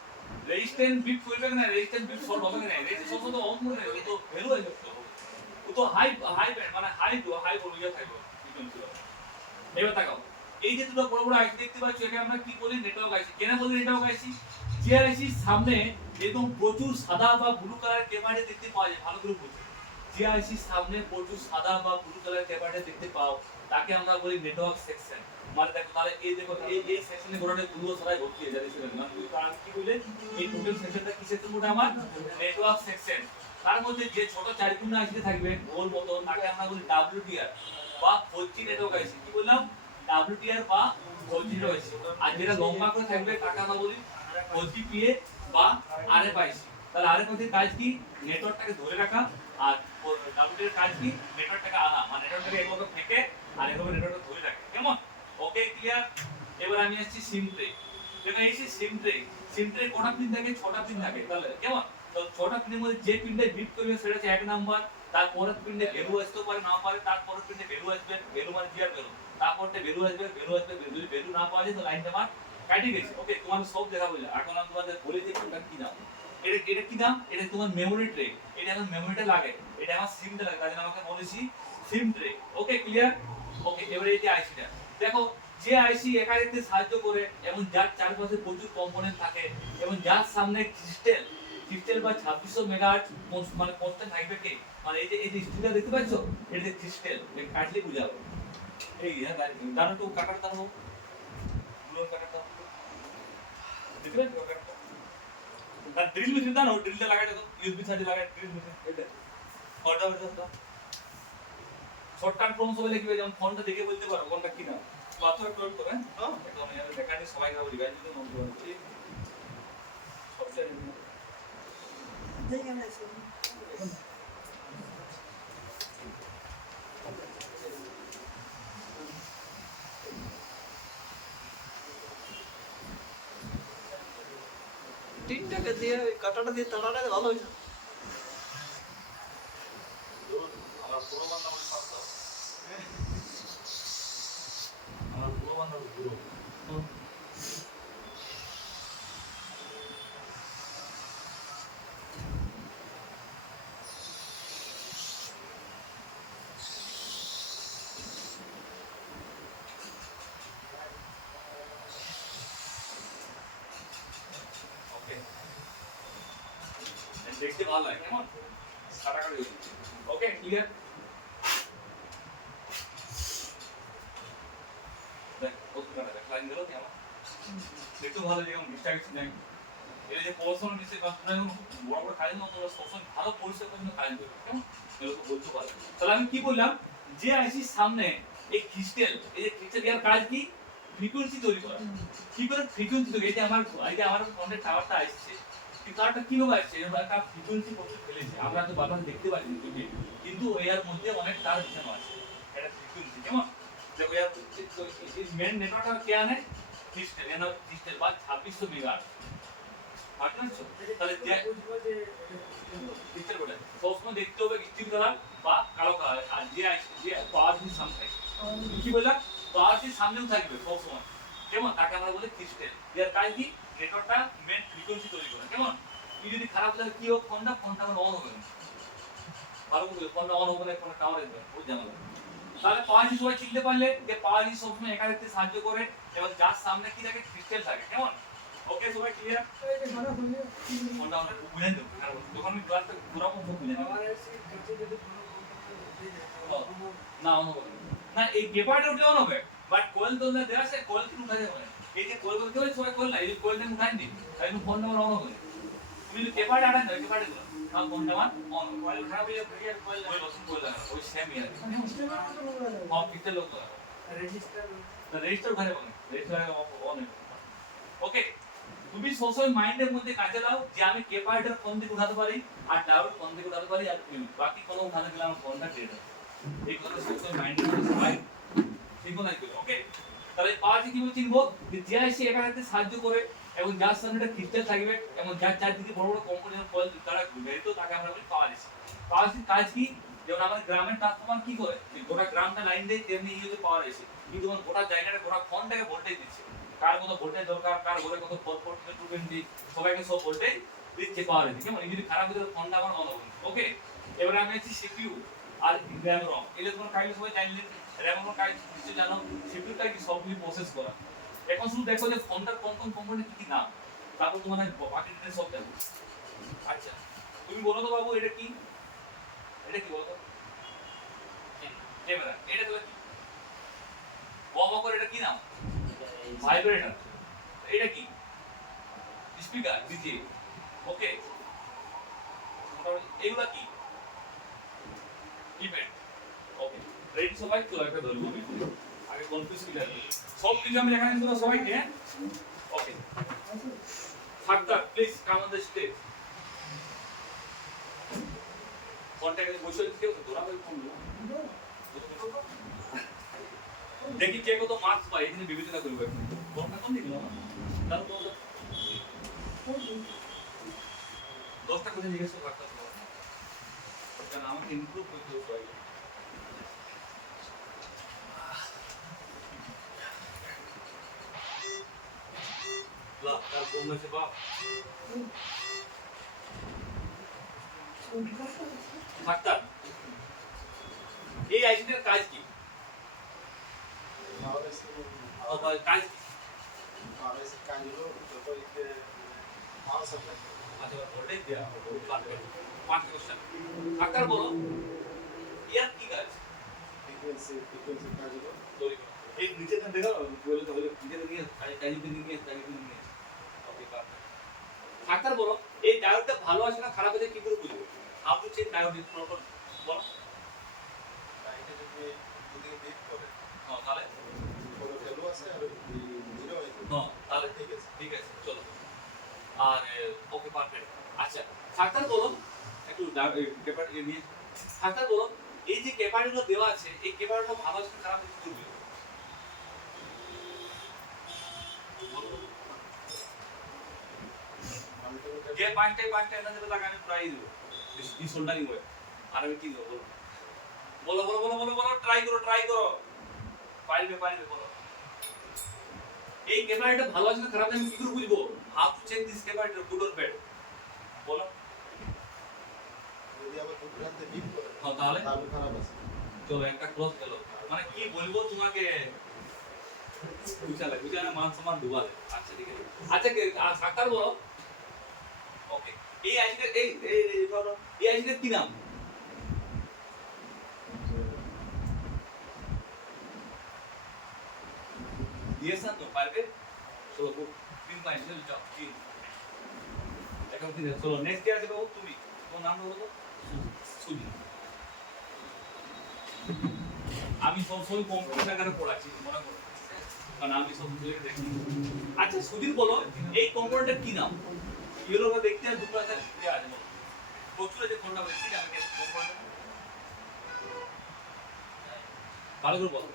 রেজিস্ট্যান্স বিট করবে না রেজিস্ট্যান্স বিট শর্ট হবে না রেজিস্ট্যান্স সব তো অন করে তো ভ্যালু হয়ে যাবে তো যত হাই হাই ব্যান্ড মানে হাই ভোল্টেজ থাকবে ফ্রিকোয়েন্সি। এবার তাকাও, এই যে দুটো বড় বড় আইসি দেখতে পাচ্ছ, একে আমরা কি বলি? নেটওয়ার্ক আইসি। কেন বলি নেটওয়ার্ক আইসি? যে আইসির সামনে একদম প্রচুর সাদা বা ব্লু কালার ক্যামেরা দেখতে পাওয়া যায়, ভালো করে বুঝো। যে আইসির সামনে প্রচুর সাদা বা ব্লু কালার ক্যামেরা দেখতে পাও, তাকে আমরা বলি নেটওয়ার্ক সেকশন। মানে দেখো, তাহলে এই দেখো, এই সেকশনে গোটাটা ব্লু সাদায় ভর্তি হয়ে যাবে। মানে কারণ কি বলে, এই টোটাল সেকশনটা কি সেকশন বলে? আমার নেটওয়ার্ক সেকশন। তার মধ্যে যে ছোট চারিকোণ আইসি থাকবে গোল মতো, তাকে আমরা বলি ডাব্লিউটিআর বা 4G নেটওয়ার্ক আইসি। কি বললাম? ডাব্লিউটিআর বা 4G নেটওয়ার্ক আইসি। আর যেটা লম্বা করে থাকবে তাকে আমরা বলি 4GPA বা আরএফ আইসি। তাহলে আরএফ আইসির কাজ কি? নেটওয়ার্কটাকে ধরে রাখা। আর ডাব্লিউটিআর কাজ কি? নেটওয়ার্কটাকে আনা, মানে নেটওয়ার্কটাকে এভাবে থেকে আর এভাবে নেটওয়ার্কটা ধরে রাখে। কেমন? ওকে, ক্লিয়ার? এবার আমি আসছি সিম ট্রে। দেখো এই সিম ট্রে, সিম ট্রে কটা পিন থাকে? 6টা পিন থাকে। তাহলে কেমন? তো 6টা পিনের মধ্যে যে পিনটা বিট করবে সেটা হচ্ছে 1 নাম্বার। তারপরের পিনে ভ্যালু আসতে পারে, না পারে। তারপরের পিনে ভ্যালু আসবে, ভ্যালু মানে জিআর ভ্যালু। তারপরতে ভ্যালু আসবে, যদি ভ্যালু না পাওয়া যায় তো লাইনটা আমার কাটি গেছে। ওকে, তোমাদের সব দেখা বলে। এখন আমি তোমাদের বলে দিই কোনটা কি নাম। এটা কি নাম? এটা তোমার মেমোরি ট্রে। এটা আমার মেমোরিতে লাগে, এটা আমার সিমটা লাগে, তাই জন্য আমাকে বলেছি সিম ট্রে। ওকে, ক্লিয়ার? ওকে, এবারে এই যে আইসিটা দেখো, যে আইসি একা দেখতে সাহায্য করে এবং যার চারপাশে প্রচুর কম্পোনেন্ট থাকে এবং যার সামনে ক্রিস্টাল বা 2600 মেগাহার্টজ মানে কনস্ট্যান্ট থাকবে কে? মানে এই যে স্টিলটা দেখতে পাচ্ছ, এটা যে ক্রিস্টাল, এটা কাটলে বুঝাবো। এই হ্যাঁ, দাঁড়ানো তো কাটার দাঁড়ানো, গুলো কাটার দাঁড়ানো, দেখতে পাচ্ছ কাটাটা? আর ড্রিল মেশিন দাঁড়ানো, ড্রিলটা লাগাই দাও, ইউএসবি সাইডে লাগাই ড্রিল মেশিন। এটা অর্ডার দাও। শর্টকাট প্রমোস বলে কি, যেমন ফোনটা দেখে বলতে পারো কোনটা কি না। পাথর ক্লোড করে হ্যাঁ, একদম আমি দেখানি সবাই গাও রিভাইজ দিতে মন করে ঠিক সবচেয়ে যেখানে আছে টিনটাকে দিয়ে ওই কাটাটা দিয়ে তাড়াটা ভালো হয়েছে। আমরা পুরো বান্দা বলে শব্দ, আমরা পুরো বান্দা পুরো ওকে, দেখতে ভালো লাগে কেমন কাটাকাটি। ওকে, ক্লিয়ার? দেখ কত কাটা দেখ লাইন গেল কি আমার দেখতে ভালো লাগে, যেমন ডিস্ট্রাকশন নেই। এই যে পড়াশোনা নিচে বা পুরো বড় বড় কাজ না, তোমরা সবসময় ভালো পরিষ্কার করে কাজ করবে কেমন, এগুলো বলতে পারো। তাহলে আমি কি বললাম? যে আইসির সামনে এই ক্রিস্টাল, এই যে ক্রিস্টাল এর কাজ কি? ফ্রিকোয়েন্সি তৈরি করা। কি করে ফ্রিকোয়েন্সি তৈরি? এই যে আমার ফোনের টাওয়ারটা আসছে, এই টাওয়ারটা কিভাবে আসছে? এর একটা ফ্রিকোয়েন্সি বক্স ফেলেছে, আমরা তো বারবার দেখতে পাচ্ছি কিন্তু এর মধ্যে অনেক তার বিছানো আছে, এটা ফ্রিকোয়েন্সি কেমন। দেখো यार মেন নেটওয়ার্কটা क्या है? ক্রিস্টাল, এর নাম ক্রিস্টাল বা 2600 মেগাহার্টজ। বুঝছো? তাহলে যে ক্রিস্টাল বলে সবসময় দেখতে হবে স্টিল কালার বা কালো কালার। আর যে পাওয়ার সামনে থাকে, কি বললাম? পাওয়ার সামনেও থাকবে সবসময় কেমন, তাকে আমরা বলি ক্রিস্টাল। এর কাজ কি? নেটওয়ার্কটা মেন ফ্রিকোয়েন্সি তৈরি করে কেমন। কি যদি খারাপ লাগে কি হোক, ফোনটা আমার অন হবে না, ভালো করে ফোনটা অন হবে না, ফোনটা টাওয়ার আসবে, বুঝ জানা। তাহলে পাওয়ার সবাই চিনতে পারলে যে পাওয়ার সবসময় একা দেখতে সাহায্য করে এবং যার সামনে কি থাকে? ক্রিস্টাল থাকে কেমন। ওকে, সবাই ক্লিয়ার? ফোনটা আমরা বুঝে দেবো, যখন আমি ক্লাসটা ঘুরাবো তো বুঝে নেবো। না অন হবে না, এই গেপারটা উঠলে অন হবে, বাট কোয়েল তো দেওয়া আছে, কোয়েল কি উঠা যাবে না। এই যে কোয়েল বলতে হয় সবাই কোয়েল না, এই কোয়েলটা উঠাই নি, তাই জন্য ফোনটা আমার অন হবে। তুমি যদি গেপারটা আটান দাও, গেপারটা দিও আমার ফোনটা আমার অন হবে। কোয়েল খারাপ হয়ে যাবে, কোয়েল লসন কোয়েল লাগা ওই সেম ইয়ার অফ পিক্সেল লোক লাগা রেজিস্টার ঘরে বনে রেজিস্টার অফ অন। ওকে, তুমি সবসময় মাইন্ডের মধ্যে কাজে লাও যে আমি কেপারটা ফোন থেকে উঠাতে পারি আর ডাউট ফোন থেকে উঠাতে পারি, আর বাকি কোনো উঠাতে গেলে আমার ফোনটা ডেড হবে। এই কথা সবসময় মাইন্ডের মধ্যে সবাই ঠিক না। ওকে, তাহলে পাওয়ারকে কিভাবে চিনবো? যে আইসি একা রাখতে সাহায্য করে এবং যার সামনে একটা ক্রিস্টাল থাকবে এবং যার চারদিকে বড় বড় কম্পোনেন্ট কয়েল তারা ঘুরবে, তো তাকে আমরা বলি পাওয়ার আইসি। পাওয়ার আইসির কাজ কি? যেমন আমাদের গ্রামের ট্রান্সফরমার কি করে, গোটা গ্রামটা লাইন দেয়, তেমনি এই হচ্ছে পাওয়ার আইসি। কিন্তু গোটা জায়গাটা গোটা ফোনটাকে ভোল্টেজ দিচ্ছে, কার কত ভোল্টেজ দরকার, কার ঘরে কত 440 সবাইকে সব ভোল্টেজ দিচ্ছে পাওয়ার আইসি কেমন। এই যদি খারাপ হয়ে যায় ফোনটা আমার অন হবে। ওকে, এবারে আমি আছি সিপিইউ। আর র্যাম রম এগুলো তোমার কাইন্ড সবাই জানলে র্যাম রম কাইন্ড নিশ্চয়ই জানো সিপিইউটা কি সবগুলি প্রসেস করা এখন শুধু দেখো যে ফোনটার কোন কোন কম্পোনেন্ট কি কি নাম তারপর তোমার বাকি ডিটেইলস সব জানো আচ্ছা তুমি বলো তো বাবু এটা কি বলো তো ক্যামেরা এটা তো কি করে এটা কি নাম ভাইব্রেটর এটা কি স্পিকার ডিজে ওকে এগুলা কি কিপ্যাড ওকে রেডি সবাই তো একটা ধরবো আগে কনফিউজ কি লাগবে সব কিছু আমি এখানে কিন্তু সবাই হ্যাঁ okay factor please come on the stage কন্টাক্টে বসে কেউ ধরা হয় ফোন দেখি কে কত মার্কস পায় এখানে বিবেচনা করবো এখন কোনটা কোন দিকে না তার তো 10টা কোশ্চেন জিজ্ঞেস করতে হবে কারণ আমাকে ইমপ্রুভ করতে হবে লা তার কোন আছে বাপ ফাক্টর এই আইসিটির কাজ কি কাজ আচ্ছা ভোল্টেজ দেয়া পাঁচ কোশ্চেন ফাক্টর বলো ইয়ার কি কাজ তৈরি করো এই নিচে না দেখো বলে তো হলো নিচে নিয়ে কাজে নিয়ে ওকে ফাক্টর বলো এই ডায়োডটা ভালো আছে না খারাপ আছে কি করে বুঝবো how to check diode is proper বলো হ্যাঁ তাহলে তাহলে ঠিক আছে চলো আর ওকে পারফেক্ট আচ্ছা ফাক্টর বলো একটু পেপার নিয়ে ফাক্টর বলো এই যে ক্যাপাসিটর দেওয়া আছে এই ক্যাপাসিটর ভালো আছে খারাপ আছে কি করবে যে পাঁচটা এনে দেবে তাকে আমি ট্রাই দেবো এই সোল্ডারিং ওয়ে আর আমি কি দেবো বলো ট্রাই করো পারবে বলো এই ক্যাপাসিটরটা ভালো আছে না খারাপ আছে আমি কি করে বুঝবো how to check this capacitor good or bad বলো যদি আবার টুকরাতে বিট করে হ্যাঁ তাহলে খারাপ আছে চলো একটা ক্রস গেল মানে কি বলবো তোমাকে বুঝালে মান সম্মান ডুবালে আচ্ছা ঠিক আছে আচ্ছা ফাক্টর বলো ওকে এই আইসিটা এই আইসিটা কি নাম দিয়েছেন তো পারবে চলো তিন লাইন চলো যাও তিন এখন তিন চলো নেক্সট কে আছে বাবু তুমি তোমার নাম বলো তো সুজি আমি সবসময় কম্পিউটার আকারে পড়াচ্ছি মনে করো কারণ আমি সব বুঝে দেখি আচ্ছা সুধীর বলো এই কম্পোনেন্টের কি নাম ইয়েলোটা দেখতে আর দুটো আছে কি আছে বলো প্রচুর আছে কোনটা বলছি আমি কম্পোনেন্ট ভালো করে বলো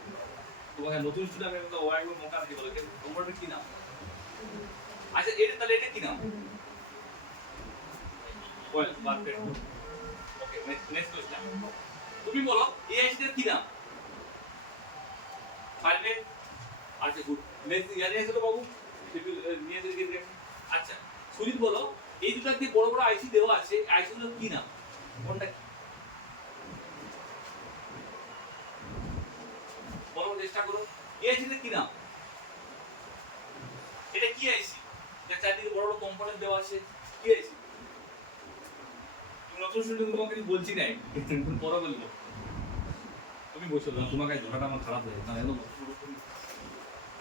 তোমাকে নতুন স্টুডেন্ট আমি তো ওয়ার্ড মোটা নাকি বলো কম্পোনেন্টের কি নাম আচ্ছা এটা কি নাম well perfect okay next question তুমি বলো এই আইসিটার কি নাম পারবে আচ্ছা গুড নেক্সট ইয়ারে আছে তো বাবু নিয়ে দিকে আচ্ছা সুজিত বলো এই দুটো কি বড় বড় আইসি দেওয়া আছে আইসি গুলো কি নাম কোনটা কি বলো চেষ্টা করো এই আইসিটা কি নাম এটা কি আইসি যে চারদিকে বড় বড় কম্পোনেন্ট দেওয়া আছে কি আইসি তুমি নতুন স্টুডেন্ট তোমাকে কিছু বলছি নাই তুমি পরে বলবো তুমি বসো না তোমাকে ধরাটা আমার খারাপ হয়ে না একদম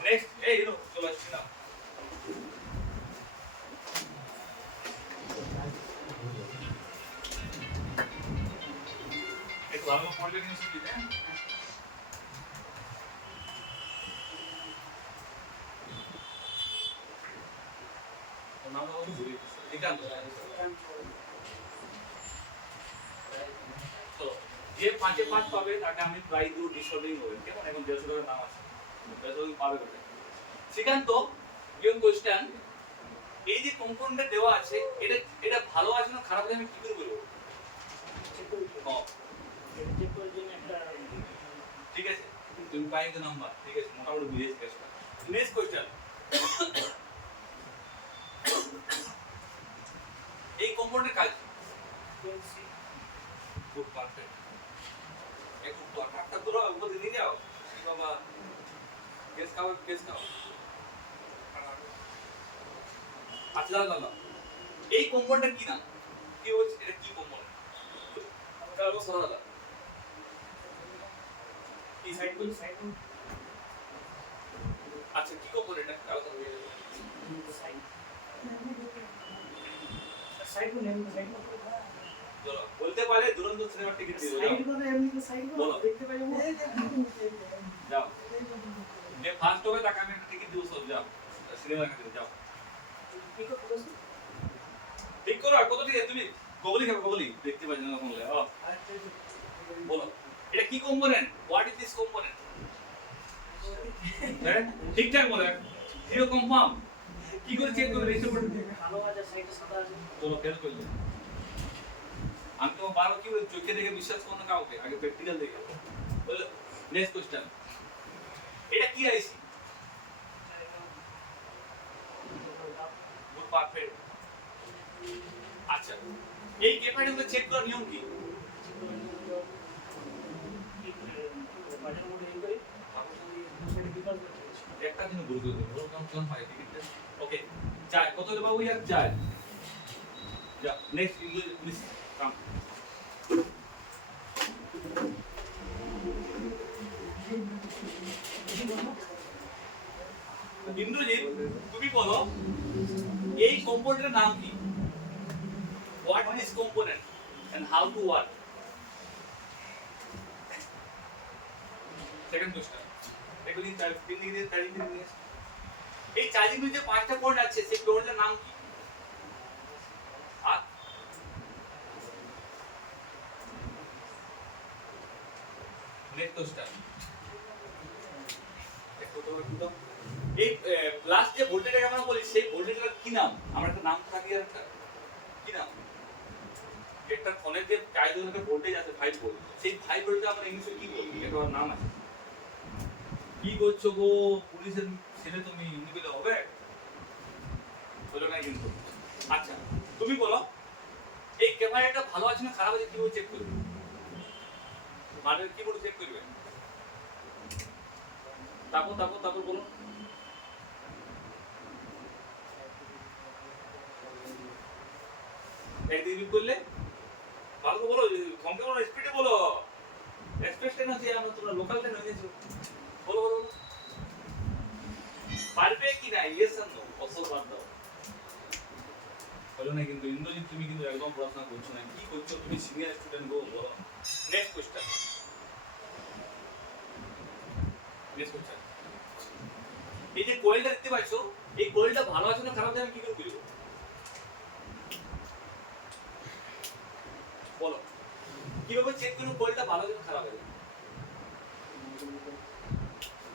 নেক্সট এই হলো চলে আসছি না একটু ভালো পড়লে কিন্তু সুবিধা হ্যাঁ নাম বলতে ভুলে গেছি নিকান্ত তো যে পাঁচে পাঁচ পাবে তাকে আমি প্রাইজ দেবো ডিসঅর্ডিং হবে কেমন এখন 150 টাকার নাম আছে 150 পাবে বলে শ্রীকান্ত ইয়ং কোশ্চেন এই যে কম্পোনেন্ট দেওয়া আছে এটা ভালো আছে না খারাপ আছে আমি কি করে বলবো ঠিক আছে তুমি পাই তো নাম্বার ঠিক আছে মোটামুটি বুঝেছি কেসটা নেক্সট কোশ্চেন এই কম্পোনেন্টের কাজ গুড পারফেক্ট একটু টাকা তোরা উপর দিয়ে নিয়ে যাও কি বাবা কেস খাও আচ্ছা দাদা এই কম্পাউন্ডার কি নাম কি হচ্ছে এটা কি কম্পাউন্ড কারো সরা দাদা এই সাইড কোন সাইড কোন আচ্ছা কি কম্পাউন্ড এটা কারো তো সাইড সাইড কোন সাইড কোন চলো বলতে পারে দুরন্ত সিনেমার টিকিট দিয়ে দাও সাইড কোন এমনি সাইড কোন বলো। দেখতে পাই যাও যে ফার্স্ট হবে তাকে আমি একটা টিকিট দেবো সব যাও সিনেমা দেখতে যাও কি করতে ঠিক করো আর কত টিকিট তুমি গোগলি খাবে গোগলি দেখতে পাচ্ছ না কোন ও বলো এটা কি component what is this component হ্যাঁ ঠিকঠাক বলে জিরো কনফার্ম কি করে চেক করবে রেজিস্টার করে ভালো আছে সাইডে সাদা আছে চলো ফেল করলে আমি তো বারবার কি বলি চোখে দেখে বিশ্বাস করো না কাউকে আগে প্র্যাকটিক্যাল দেখে বলো নেক্সট কোশ্চেন এটা কি আইসি গুড পারফেক্ট আচ্ছা এই ক্যাপাসিটি চেক করার নিয়ম কি বাজার মধ্যে এই করে সাইডে বিকল্প আছে একটা দিন ভুল করে দেবো ওরকম কোন হয় টিকিটটা ওকে চাই কত দেবো ওই আর চাই যা next English please come Indrajit তুমি বলো এই কম্পোনেন্টের নাম কি what is this component and how to work second question এগুলি তিন দিকে চার্জিং নিয়ে এই চার্জিং এর যে পাঁচটা পয়েন্ট আছে সেই পয়েন্টের নাম কি আর নেক্সট কোশ্চেন এই প্লাস যে ভোল্টেজটাকে আমরা বলি সেই ভোল্টেজটার কি নাম আমরা একটা নাম থাকি আর একটা কি নাম একটা ফোনের যে চার্জিংয়ের ভোল্টেজ আছে 5 ভোল্ট সেই 5 ভোল্টটা আমরা ইংলিশে কি বলি এটা নাম আছে কি করছো গো পুলিশের ছেলে তুমি নিবিলে হবে বলো না কিন্তু আচ্ছা তুমি বলো এই ক্যামেরাটা ভালো আছে না খারাপ আছে কিভাবে চেক করবে মানে কিবোর্ড চেক করবে তারপর বলো একদিন রিড করলে ভালো করে বলো কম্পিউটার স্পিডে বলো এক্সপ্রেস কেন আছে আমরা তোমরা লোকাল কেন হয়েছে বলো পারবে কি না ইয়েস আর নো অসল বাদ দাও বলো না কিন্তু ইন্দ্রজিৎ তুমি কিন্তু একদম পড়াশোনা করছো না কি করছো তুমি সিনিয়র স্টুডেন্ট গো বলো নেক্সট কোশ্চেন এই যে কোয়েলটা দেখতে পাচ্ছ এই কোয়েলটা ভালো আছে না খারাপ আছে আমি কি করে বুঝবো বলো কিভাবে চেক করব কোয়েলটা ভালো আছে না খারাপ আছে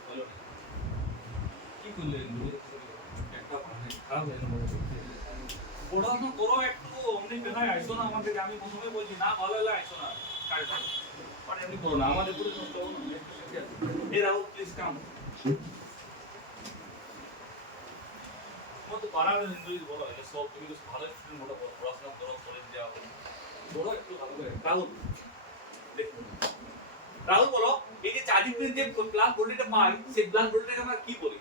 বলো কি করলে একটা খারাপ হয়ে গেল পড়াশোনা করো একটু অমনি বেলায় আইসো না আমাদের আমি প্রথমে বলছি না ভালো হলে আইসো না কাজটা মানে এমনি করো না আমাদের পুরো নষ্ট হলো এই রাহুল প্লিজ কাম তোমার তো পারার ইংরেজি বলো এটা সব তুমি তো ভালো স্টুডেন্ট বলো পড়াশোনা করো কলেজ যাও বলো একটু ভালো করে রাহুল দেখুন রাহুল বলো এই যে চার্জিং পিন যে প্লাস ভোল্টেজটা পাই সেই প্লাস ভোল্টেজটাকে আমরা কি বলি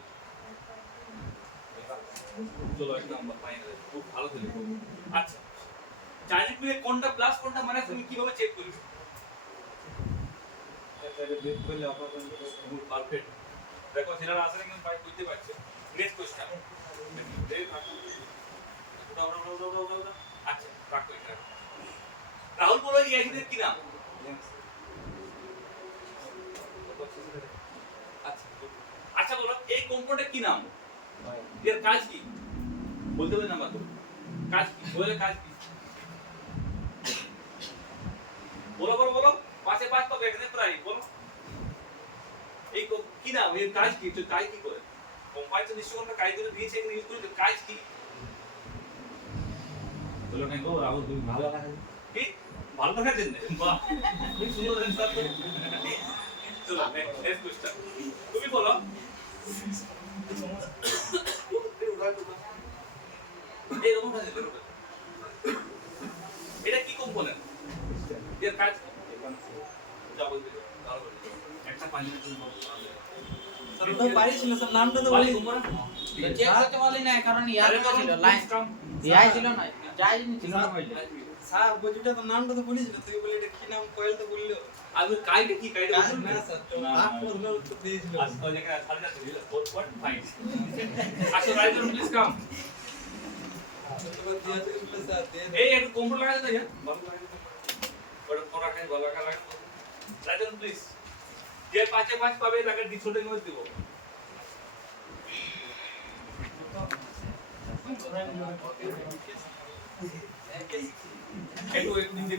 চলো একটা আমরা পাই না খুব ভালো করে আচ্ছা চার্জিং পিনে কোনটা প্লাস কোনটা মাইনাস তুমি কিভাবে চেক করবে বের করলে অপারেশন খুব পারফেক্ট দেখো ছেলেরা আসলে কিন্তু পাই বুঝতে পারছে নেক্সট কোশ্চেন আচ্ছা রাখো এটা রাহুল বলো এই অ্যাসিডের কি নাম আচ্ছা আচ্ছা বলো এই কম্পাউন্ডের কি নাম এর কাজ কি বলতে হবে না মাত্র কাজ কি বলে কাজ কি বলো বলো বলো পাশে পাঁচ পাবে এখানে প্রায় বলো এই কি নাম এর কাজ কি তুই কাজ কি করে কোম্পানি তো নিশ্চয়ই একটা কাজ করে দিয়েছে এখানে ইউজ করে কাজ কি বলো না গো রাহুল তুমি ভালো লাগা কি ভালো লাগার জন্য বাহ খুব সুন্দর অ্যানসার তো চলো নেক্সট কোশ্চেন তুমি বলো এরকম আছে এটা কি কম্পোনেন্ট এর কাজ কি যা বলতে 5 মিনিট জন্য বলো। স্যার ওটা পারিস না স্যার নামটা তো বালি বলি ঘুমরা চেক করতে পারলি না কারণ ইয়ার ছিল লাইন ইয়াই ছিল না যাই ছিল না কইলে স্যার বুঝিটা তো নামটা তো বলিস না তুই বলি এটা কি নাম কইল তো বললো আমি কাইটা কি কাইটা বলুন না স্যার তো না, আট না। প্রশ্ন উত্তর দিয়েছিল আজকে ওই জায়গায় 4.5 4.5 আসো রাইট প্লিজ কাম উত্তর দিয়ে দিল স্যার দিয়ে এই একটু কম্পিউটার লাগাতে দাও হ্যাঁ ভালো লাগে ওটা পড়া খাই ভালো লাগা লাগে রাইট প্লিজ যে 5 পাবে তাকে ডিসোর্ডের মধ্যে দেব একটু নিজে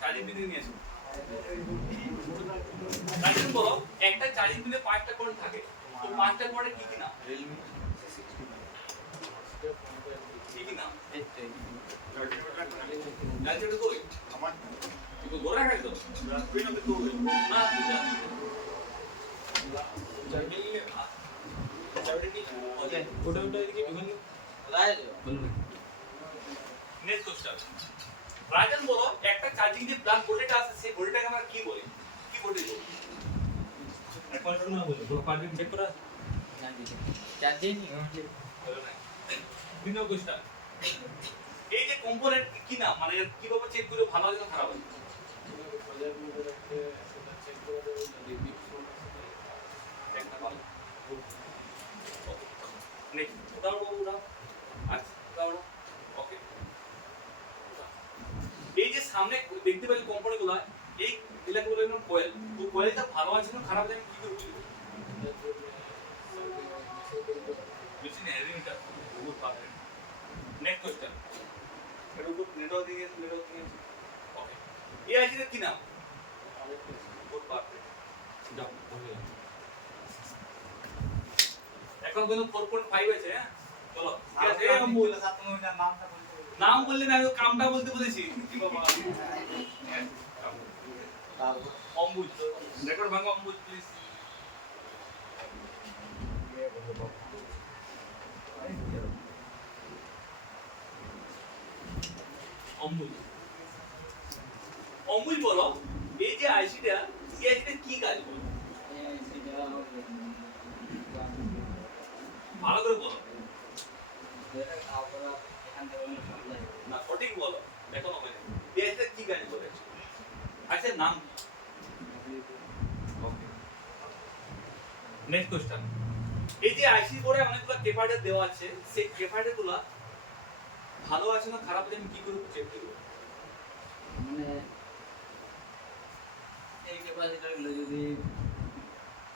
চার্জিং পিন নিয়ে আসো চার্জিং বলো একটা চার্জিং পিনে 5টা কোড থাকে তো 5টা কোডে কি কি না কি কি না চার্জিংটা কই আমার একটু গোরা খাই তো পিন হবে তো না ওকে ওটা ওটা এদিকে বিভিন্ন কোথায় বলুন নেক্সট কোশ্চেন রাজন বলো একটা চার্জিং যে প্লাগ ভোল্টেজ আছে সেই ভোল্টেজকে আমরা কি বলি কি ভোল্টেজ বলি এখন একটু না বলি পুরো পারবেন চেক করা চার্জিং হলো না বিনো কোশ্চেন এই যে কম্পোনেন্ট কি না মানে কিভাবে চেক করে ভালো হবে না খারাপ হবে একটা ভালো নেক্সট দাও বলুন আচ্ছা দাও ওকে এই যে সামনে দেখতে পাচ্ছি কোম্পানিগুলো এই এলাকাগুলো এরকম কোয়েল তো কোয়েলটা ভালো আছে না খারাপ আছে আমি কি করে বুঝবো বেশি না এরিমিটার বহুত পারফেক্ট নেক্সট কোশ্চেন এর উপর নেটওয়ার্ক দিয়ে ওকে এই আইসিটা কি নাম বহুত পারফেক্ট যাও এখন কোনো 4.5 আছে হ্যাঁ চলো ঠিক আছে এই আমবুল নাম বললে না আমি কামটা বলতে বলেছি কি বাবা অম্বুজ রেকর্ড ভাঙো অম্বুজ প্লিজ অম্বুজ অম্বুজ বলো এই যে আইসিটা এই আইসিটা কি কাজ করে ভালো করে বলো না সঠিক বলো দেখো না এই আইসিটা কি কাজ করে আচ্ছা নাম নেক্সট কোশ্চেন এই যে আইসি বোর্ডে অনেকগুলো কেপারেটর দেওয়া আছে সেই কেপারেটরগুলো ভালো আছে না খারাপ আছে আমি কি করে চেক করব মানে এই ক্যাপাসিটর গুলো যদি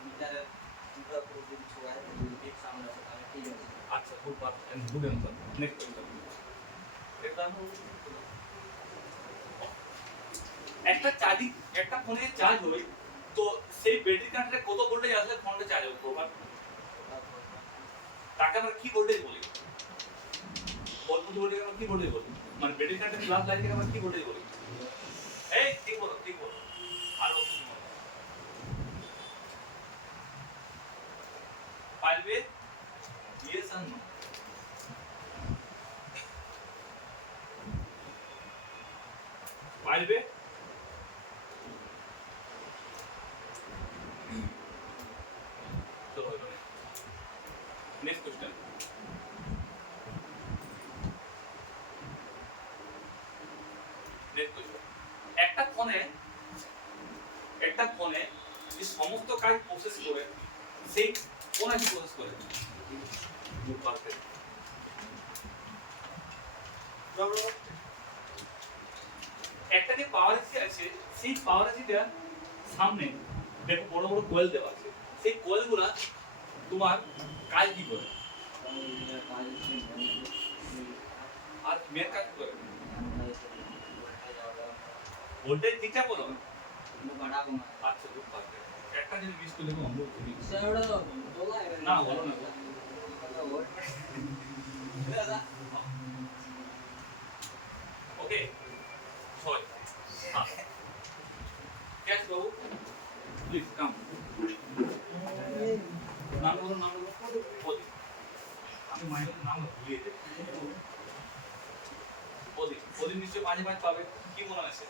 মিটারের পুরো পুরো যদি ছোঁয়া যদি ঠিক সামনে আসে তাহলে ঠিক আছে আচ্ছা খুব perfect good answer next question এটা একটা চার্জিং একটা ফোনে চার্জ হয় তো সেই ব্যাটারি কানেক্টরে কত ভোল্টেজ আসলে ফোনটা চার্জ হবে প্রপার তাকে আমরা কি ভোল্টেজ বলি অল্প ভোল্টেজ আমরা কি ভোল্টেজ বলি মানে ব্যাটারি কানেক্টরে প্লাস লাইনে আমরা কি ভোল্টেজ বলি এই ঠিক বলো আর পারবে ইয়েস আর নো পারবে নেক্সট কোশ্চেন একটা ফোনে যে সমস্ত কাজ প্রসেস করে সেই কোন আইসি প্রসেস করে পারফেক্ট একটা যে পাওয়ার আইসি আছে সেই পাওয়ার আইসিটা সামনে দেখো বড় বড় কোয়েল দেওয়া আছে সেই কোয়েলগুলা তোমার কাজ কি করে আর মেন কাজ কি করে ভোল্টেজ ঠিকঠাক বলো বাড়াবো না আচ্ছা খুব পারফেক্ট একটা যদি মিস করলে অন্য খুবই স্যার ওটা তোলা না বলো না ওকে 6 ক্যাচ বাবু প্লিজ কাম নাম বলো প্রদীপ আমি মায়ের নাম ভুলিয়ে দেব প্রদীপ নিশ্চয়ই 5 পাবে কি মনে আছে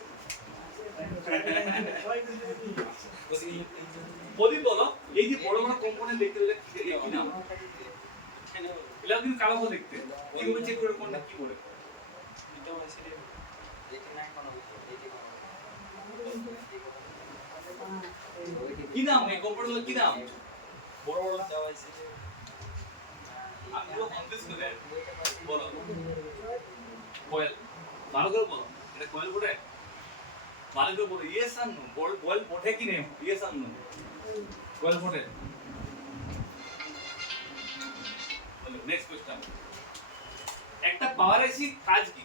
প্রদীপ বলো, এই যে বড় বড় কম্পোনেন্ট দেখতে পেলে কি নাম? এগুলো কিন্তু কালো দেখতে। কিভাবে চেক করে কোনটা কি বলে? কি নাম এই কম্পোনেন্ট কি নাম? বড় বড় আমি পুরো কনফিউজ করে বলো। কোয়েল। ভালো করে বলো। এটা কোয়েল বটে? ভালো করে বলো। ইয়েস আর নো। কোয়েল বটে কি নেই? ইয়েস আর নো। কোয়েল বটে। বলো নেক্সট কোশ্চেন। একটা পাওয়ার আইসি কাজ কি?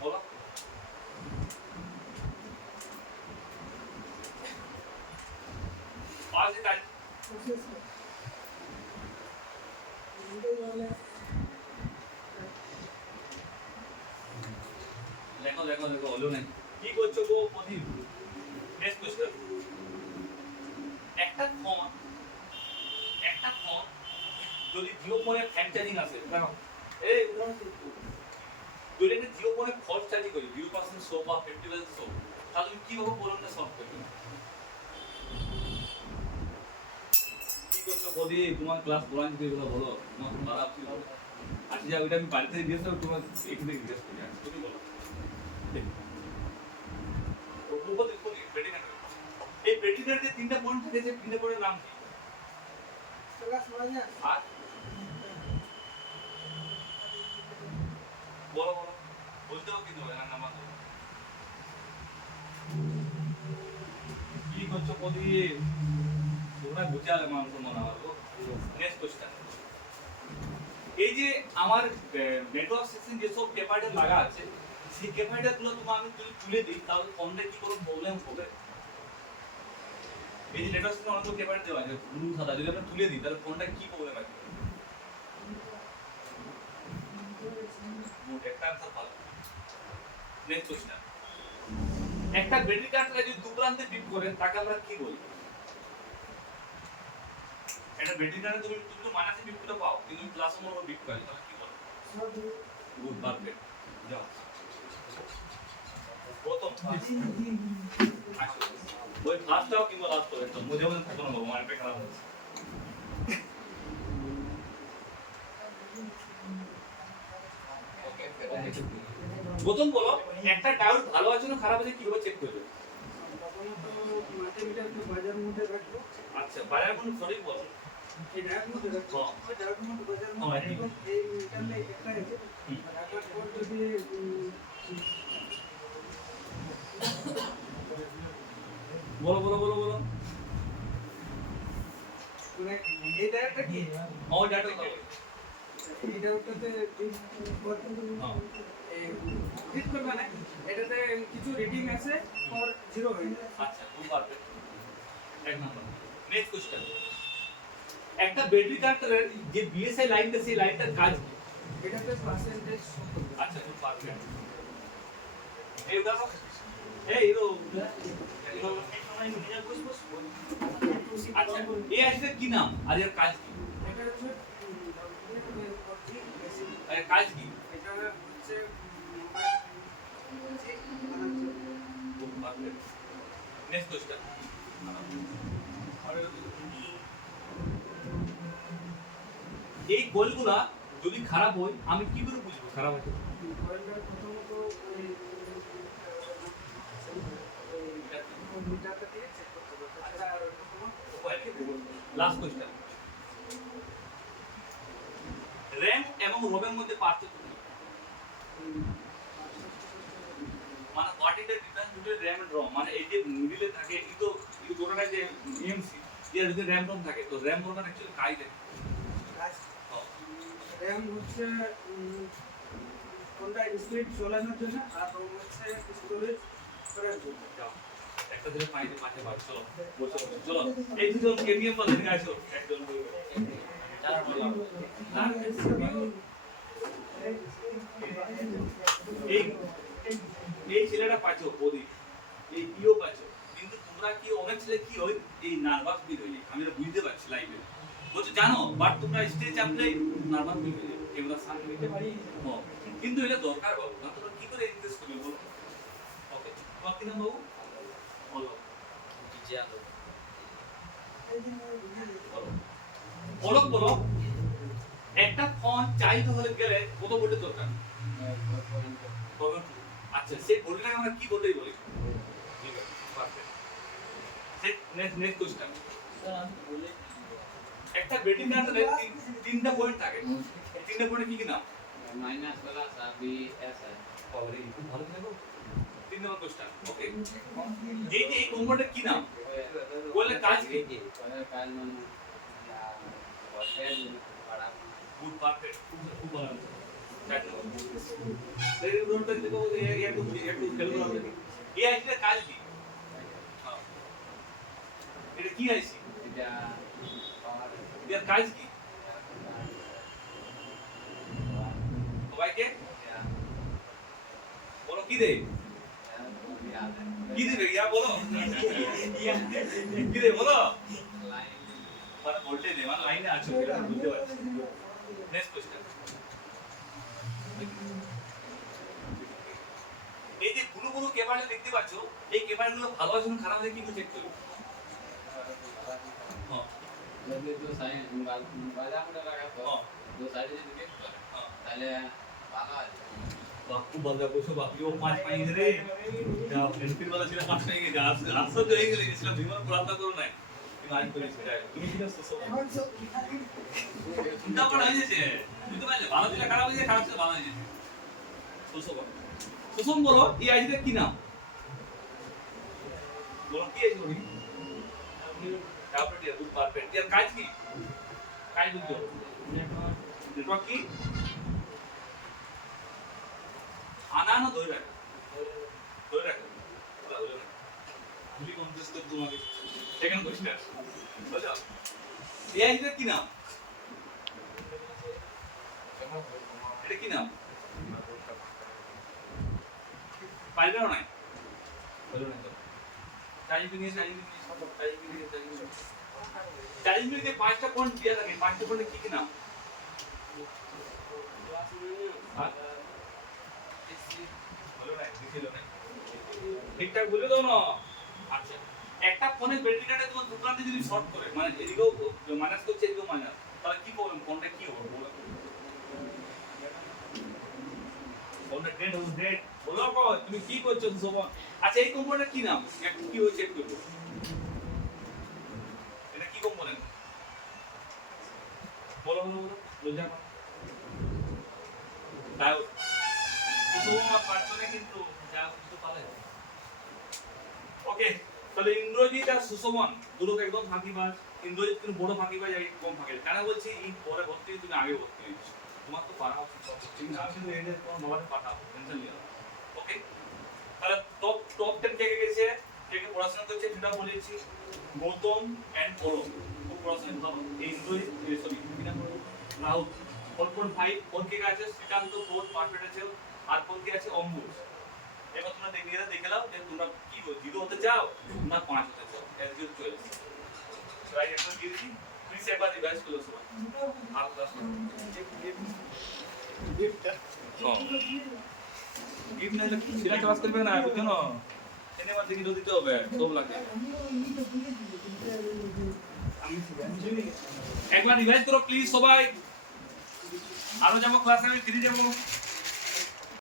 বলো। পাওয়ার আইসি কাজ দেখো দেখো দেখো হলো না কি করছো গো প্রদীপ? Next question. একটা ফোন যদি জিও ফোনে ফ্যান চার্জিং আছে দেখো এই যদি একটা জিও ফোনে ফল্ট চার্জিং করি 0% শো বা 50% শো তাহলে তুমি কিভাবে প্রবলেমটা সলভ করবে? কি করছো প্রদীপ? তোমার ক্লাস পড়ান যদি এগুলো বলো তোমার খারাপ কি হবে? আচ্ছা যা ওইটা আমি বাড়িতে জিজ্ঞেস করবো তোমার এখানে জিজ্ঞেস করি তুমি বলো। এই প্রেডিকার যে তিনটা পয়েন্ট থাকে যে তিনটা পয়েন্টের নাম কি? আর বলো বলো বলতে হবে কিন্তু না নাম কি করছো প্রদীপ? তোমরা বুঝালে মানুষ মনে হয়। Next question. এই যে আমার নেটওয়ার্ক সেকশন যেসব ক্যাপাইটার লাগা আছে সেই ক্যাপাইটার গুলো তোমার আমি যদি তুলে দিই তাহলে ফোনটা কি কোনো প্রবলেম হবে? এই যে নেটওয়ার্ক সেকশন অনেকগুলো ক্যাপাইটার দেওয়া আছে ব্লু সাদা যদি আমরা তুলে দিই তাহলে ফোনটা কি প্রবলেম আছে? মোট একটা আনসার ভালো। Next question. একটা ব্যাটারি কার্ডটা যদি দু প্রান্তে বিপ করে তাকে আমরা কি বলি? একটা ব্যাটারি কার্ডে তুমি দুটো মাইনাসে বিপ করে পাও কিন্তু প্লাস মনে বিপ করে তাহলে কি বলো? Good perfect. যাও প্রথম আসো ওই ফার্স্টটাও কিংবা লাস্ট হবে তো মুঝে মনে থাকো না বাবা আমার পেট খারাপ হচ্ছে। প্রথম বলো একটা ডায়োড ভালো আছে না খারাপ আছে কিভাবে চেক করবে? আচ্ছা বাজার কোন সঠিক বলো। বলো বলো বলো বলো এই ডায়াটা কি? ও ডাটা দাও। এই ডায়াটাতে ক্লিক করবে না, এটাতে কিছু রিডিং আছে আর জিরো হয়ে যায়। আচ্ছা খুব পারফেক্ট। এক নাম্বার। Next question. একটা ব্যাটারি কার্ডের যে বিএসআই লাইনটা সেই লাইনটার কাজ কি? এটাতে পার্সেন্টেজ আচ্ছা খুব পারফেক্ট। এই দেখো এই ইরো আচ্ছা এই আসলে কি নাম আর এর কাজ কি? এটা হচ্ছে এর কাজ কি? এটা হচ্ছে খুব পারফেক্ট। Next question. এই কোয়েলগুলা যদি খারাপ হয় আমি কি করে বুঝবো খারাপ হয়েছে? কয়েলটা প্রথমত ওই মিটারটা দিয়ে চেক করতে হবে। আচ্ছা আর লাস্ট কোশ্চেন। র‍্যাম এবং রোমের মধ্যে পার্থক্য কি? মানে what is the difference between RAM and ROM? মানে এই যে মিডলে থাকে এই দুটোটা যে ইএমসি এর যদি র‍্যাম রম থাকে তো র‍্যাম রম অ্যাকচুয়ালি কাজ দেয়। র‍্যাম হচ্ছে কোনটা স্পিড চালানোর জন্য আর রম হচ্ছে স্টোরেজ করার জন্য। একটা দিলে পাইতে পাঁচে বার চলো বসে বসে চলো এই দুজন কেমিএম বলে দিকে আসো একজন চার বলা এই এই ছেলেটা পাচ্ছো প্রদীপ এই ইও পাচ্ছো কিন্তু তোমরা কি অনেক ছেলে কি হয় এই নার্ভাস ফিল হয়ে আমি এটা বুঝতে পারছি লাইভে বলছো জানো বাট তোমরা স্টেজ চাপলেই নার্ভাস ফিল হয়ে যায় ক্যামেরার সামনে নিতে পারি কিন্তু এটা দরকার বাবু, না তোমরা কি করে ইনক্রিজ করবে বলো? ওকে, তোমার কি নাম বাবু? বলো। বলো। বলো বলো। একটা ফন্ট চাইতে হলে গেলে কত ভোল্টের দরকার? আচ্ছা, সেই ভোল্টেজটাকে আমরা কি ভোল্টেজ বলি? ঠিক আছে, পারফেক্ট। Next question. একটা ব্রেডিং কানেক্টরে তিনটা পয়েন্ট থাকে। তিনটা পয়েন্টে কি কি নাম? মাইনাস প্লাস আর বি এস আই বাবারে, খুব ভালো থাকো। 3 নম্বর কোশ্চেন। ওকে। এই যে এই কম্পাউন্ডের কি নাম? বললে কাজ কি? কাজ মানে বসের পড়া গুড, পারফেক্ট। খুব ভালো। চার নম্বর। এই উদাহরণটা দেখো, একটু খেয়াল করো আপনি। এই আইসির কাজ কি? হ্যাঁ। এটা কি আইসি? এটা পাওয়ার এর কাজ কি? সবাইকে বলো কি দে? কি দিবে? ইয়া বলো। কি দে বলো? মানে ভোল্টেজ দে, মানে লাইনে আছো, এটা আমি বুঝতে পারছি। Next question. এই যে গুলো গুলো কেবল দেখতে পাচ্ছো, এই কেবলগুলো ভালো আছে না খারাপ আছে কি করে চেক করবে? হ্যাঁ, যদি তো সাইড বাজা মুড়ে লাগাতো হ্যাঁ, দো সাইডে যদি কেক করে হ্যাঁ। তাহলে ভালো আছে বাহ, খুব ভালো লাগলো সব। আপনি ও 5 পাই গেছে রে। যা এনপির वाला ছিল 5 পাই গেছে। আশ্চর্য হয়ে গেলে গেছিলাম, বিমান প্রার্থনা করো না। কিন্তু আজ করেছি তাই। তুমি কি করছো সব? চিন্তা করা হয়েছে। বুঝতে পারলে? ভালো ছিল খারাপ হয়েছে, খারাপ ছিল ভালো হয়েছে। সুসম। সুসম বলো, এই আইডিটা কি নাম? বলো কি আইডি বলি? তারপরে এটা খুব পারফেক্ট। এর কাজ কি? কাজ বুঝছো? নেটওয়ার্ক কি? আনা না ধরে রাখো? ধরে রাখো। ধরে রাখো। ভুলি কমপ্লেক্স তো তোমাকে। Second question. বুঝছো? এই আইডিটা কি নাম? এটা কি নাম? পাইলে না? বলো না তো। চাইল্ড যে 5টা পয়েন্ট দেয়া থাকে, 5টা পয়েন্টে কি কি নাম? বলো না, দিছিল না। ঠিকঠাক বলে দাও না। আচ্ছা, একটা ফোনে ব্যাটারি কাটে তোমার দোকানে যদি শর্ট করে, মানে এদিকেও মাইনাস করছে, এদিকেও মাইনাস, তাহলে কি প্রবলেম? ফোনটা কি হবে বলো? ফোনটা ডেড হবে, ডেড। বলো কো, তুমি কি করছো সোমন? আচ্ছা, এই কম্পোনেন্টের কি নাম? একটু কি হয়েছে চেক করব। এটা কি কম্পোনেন্ট? বলো বলো বলো, বুঝা না। ডায়োড। সোমন পারছো না কিন্তু, যা কিছু পারে। ওকে, তাহলে ইন্দ্রজিৎ আর সুষমন দুটো একদম ফাঁকিবাজ। ইন্দ্রজিৎ কিন্তু বড় ফাঁকিবাজ, আর কম ফাঁকিবাজ। কেন বলছি? এই পরে ভর্তি তুমি আগে ভর্তি হয়েছো, তোমার তো পারা উচিত। তুমি আমি শুধু এদের তোমার বাবাকে পাঠাবো, টেনশন নিও না। ওকে, তাহলে টপ 10 কে গেছে, কে কে পড়াশোনা করছে সেটা বলেছি। গৌতম এন্ড পলক খুব পড়াশোনা ভালো। এই ইন্দ্রজিৎ, সরি কি নাম বলবো, রাহুল 4.5। ওর কে আছে শ্রীকান্ত 4 পারফেক্ট আছে। আর কোন কে আছে? অম্বুজ। এবার তোমরা দেখে নাও যে তোমরা কি 0 হতে চাও না 5 হতে চাও। As your choice. Right answer দিয়ে দিচ্ছি। প্লিজ একবার রিভাইজ করো সবাই। আর ক্লাস গিফটটা গিফট না হলে সিরা ক্লাস করবে না, বুঝছো না? সিনেমা থেকে দিতে হবে, সব লাগে। একবার রিভাইজ করো প্লিজ সবাই। আরো যাবো ক্লাসে, আমি ফিরে যাবো।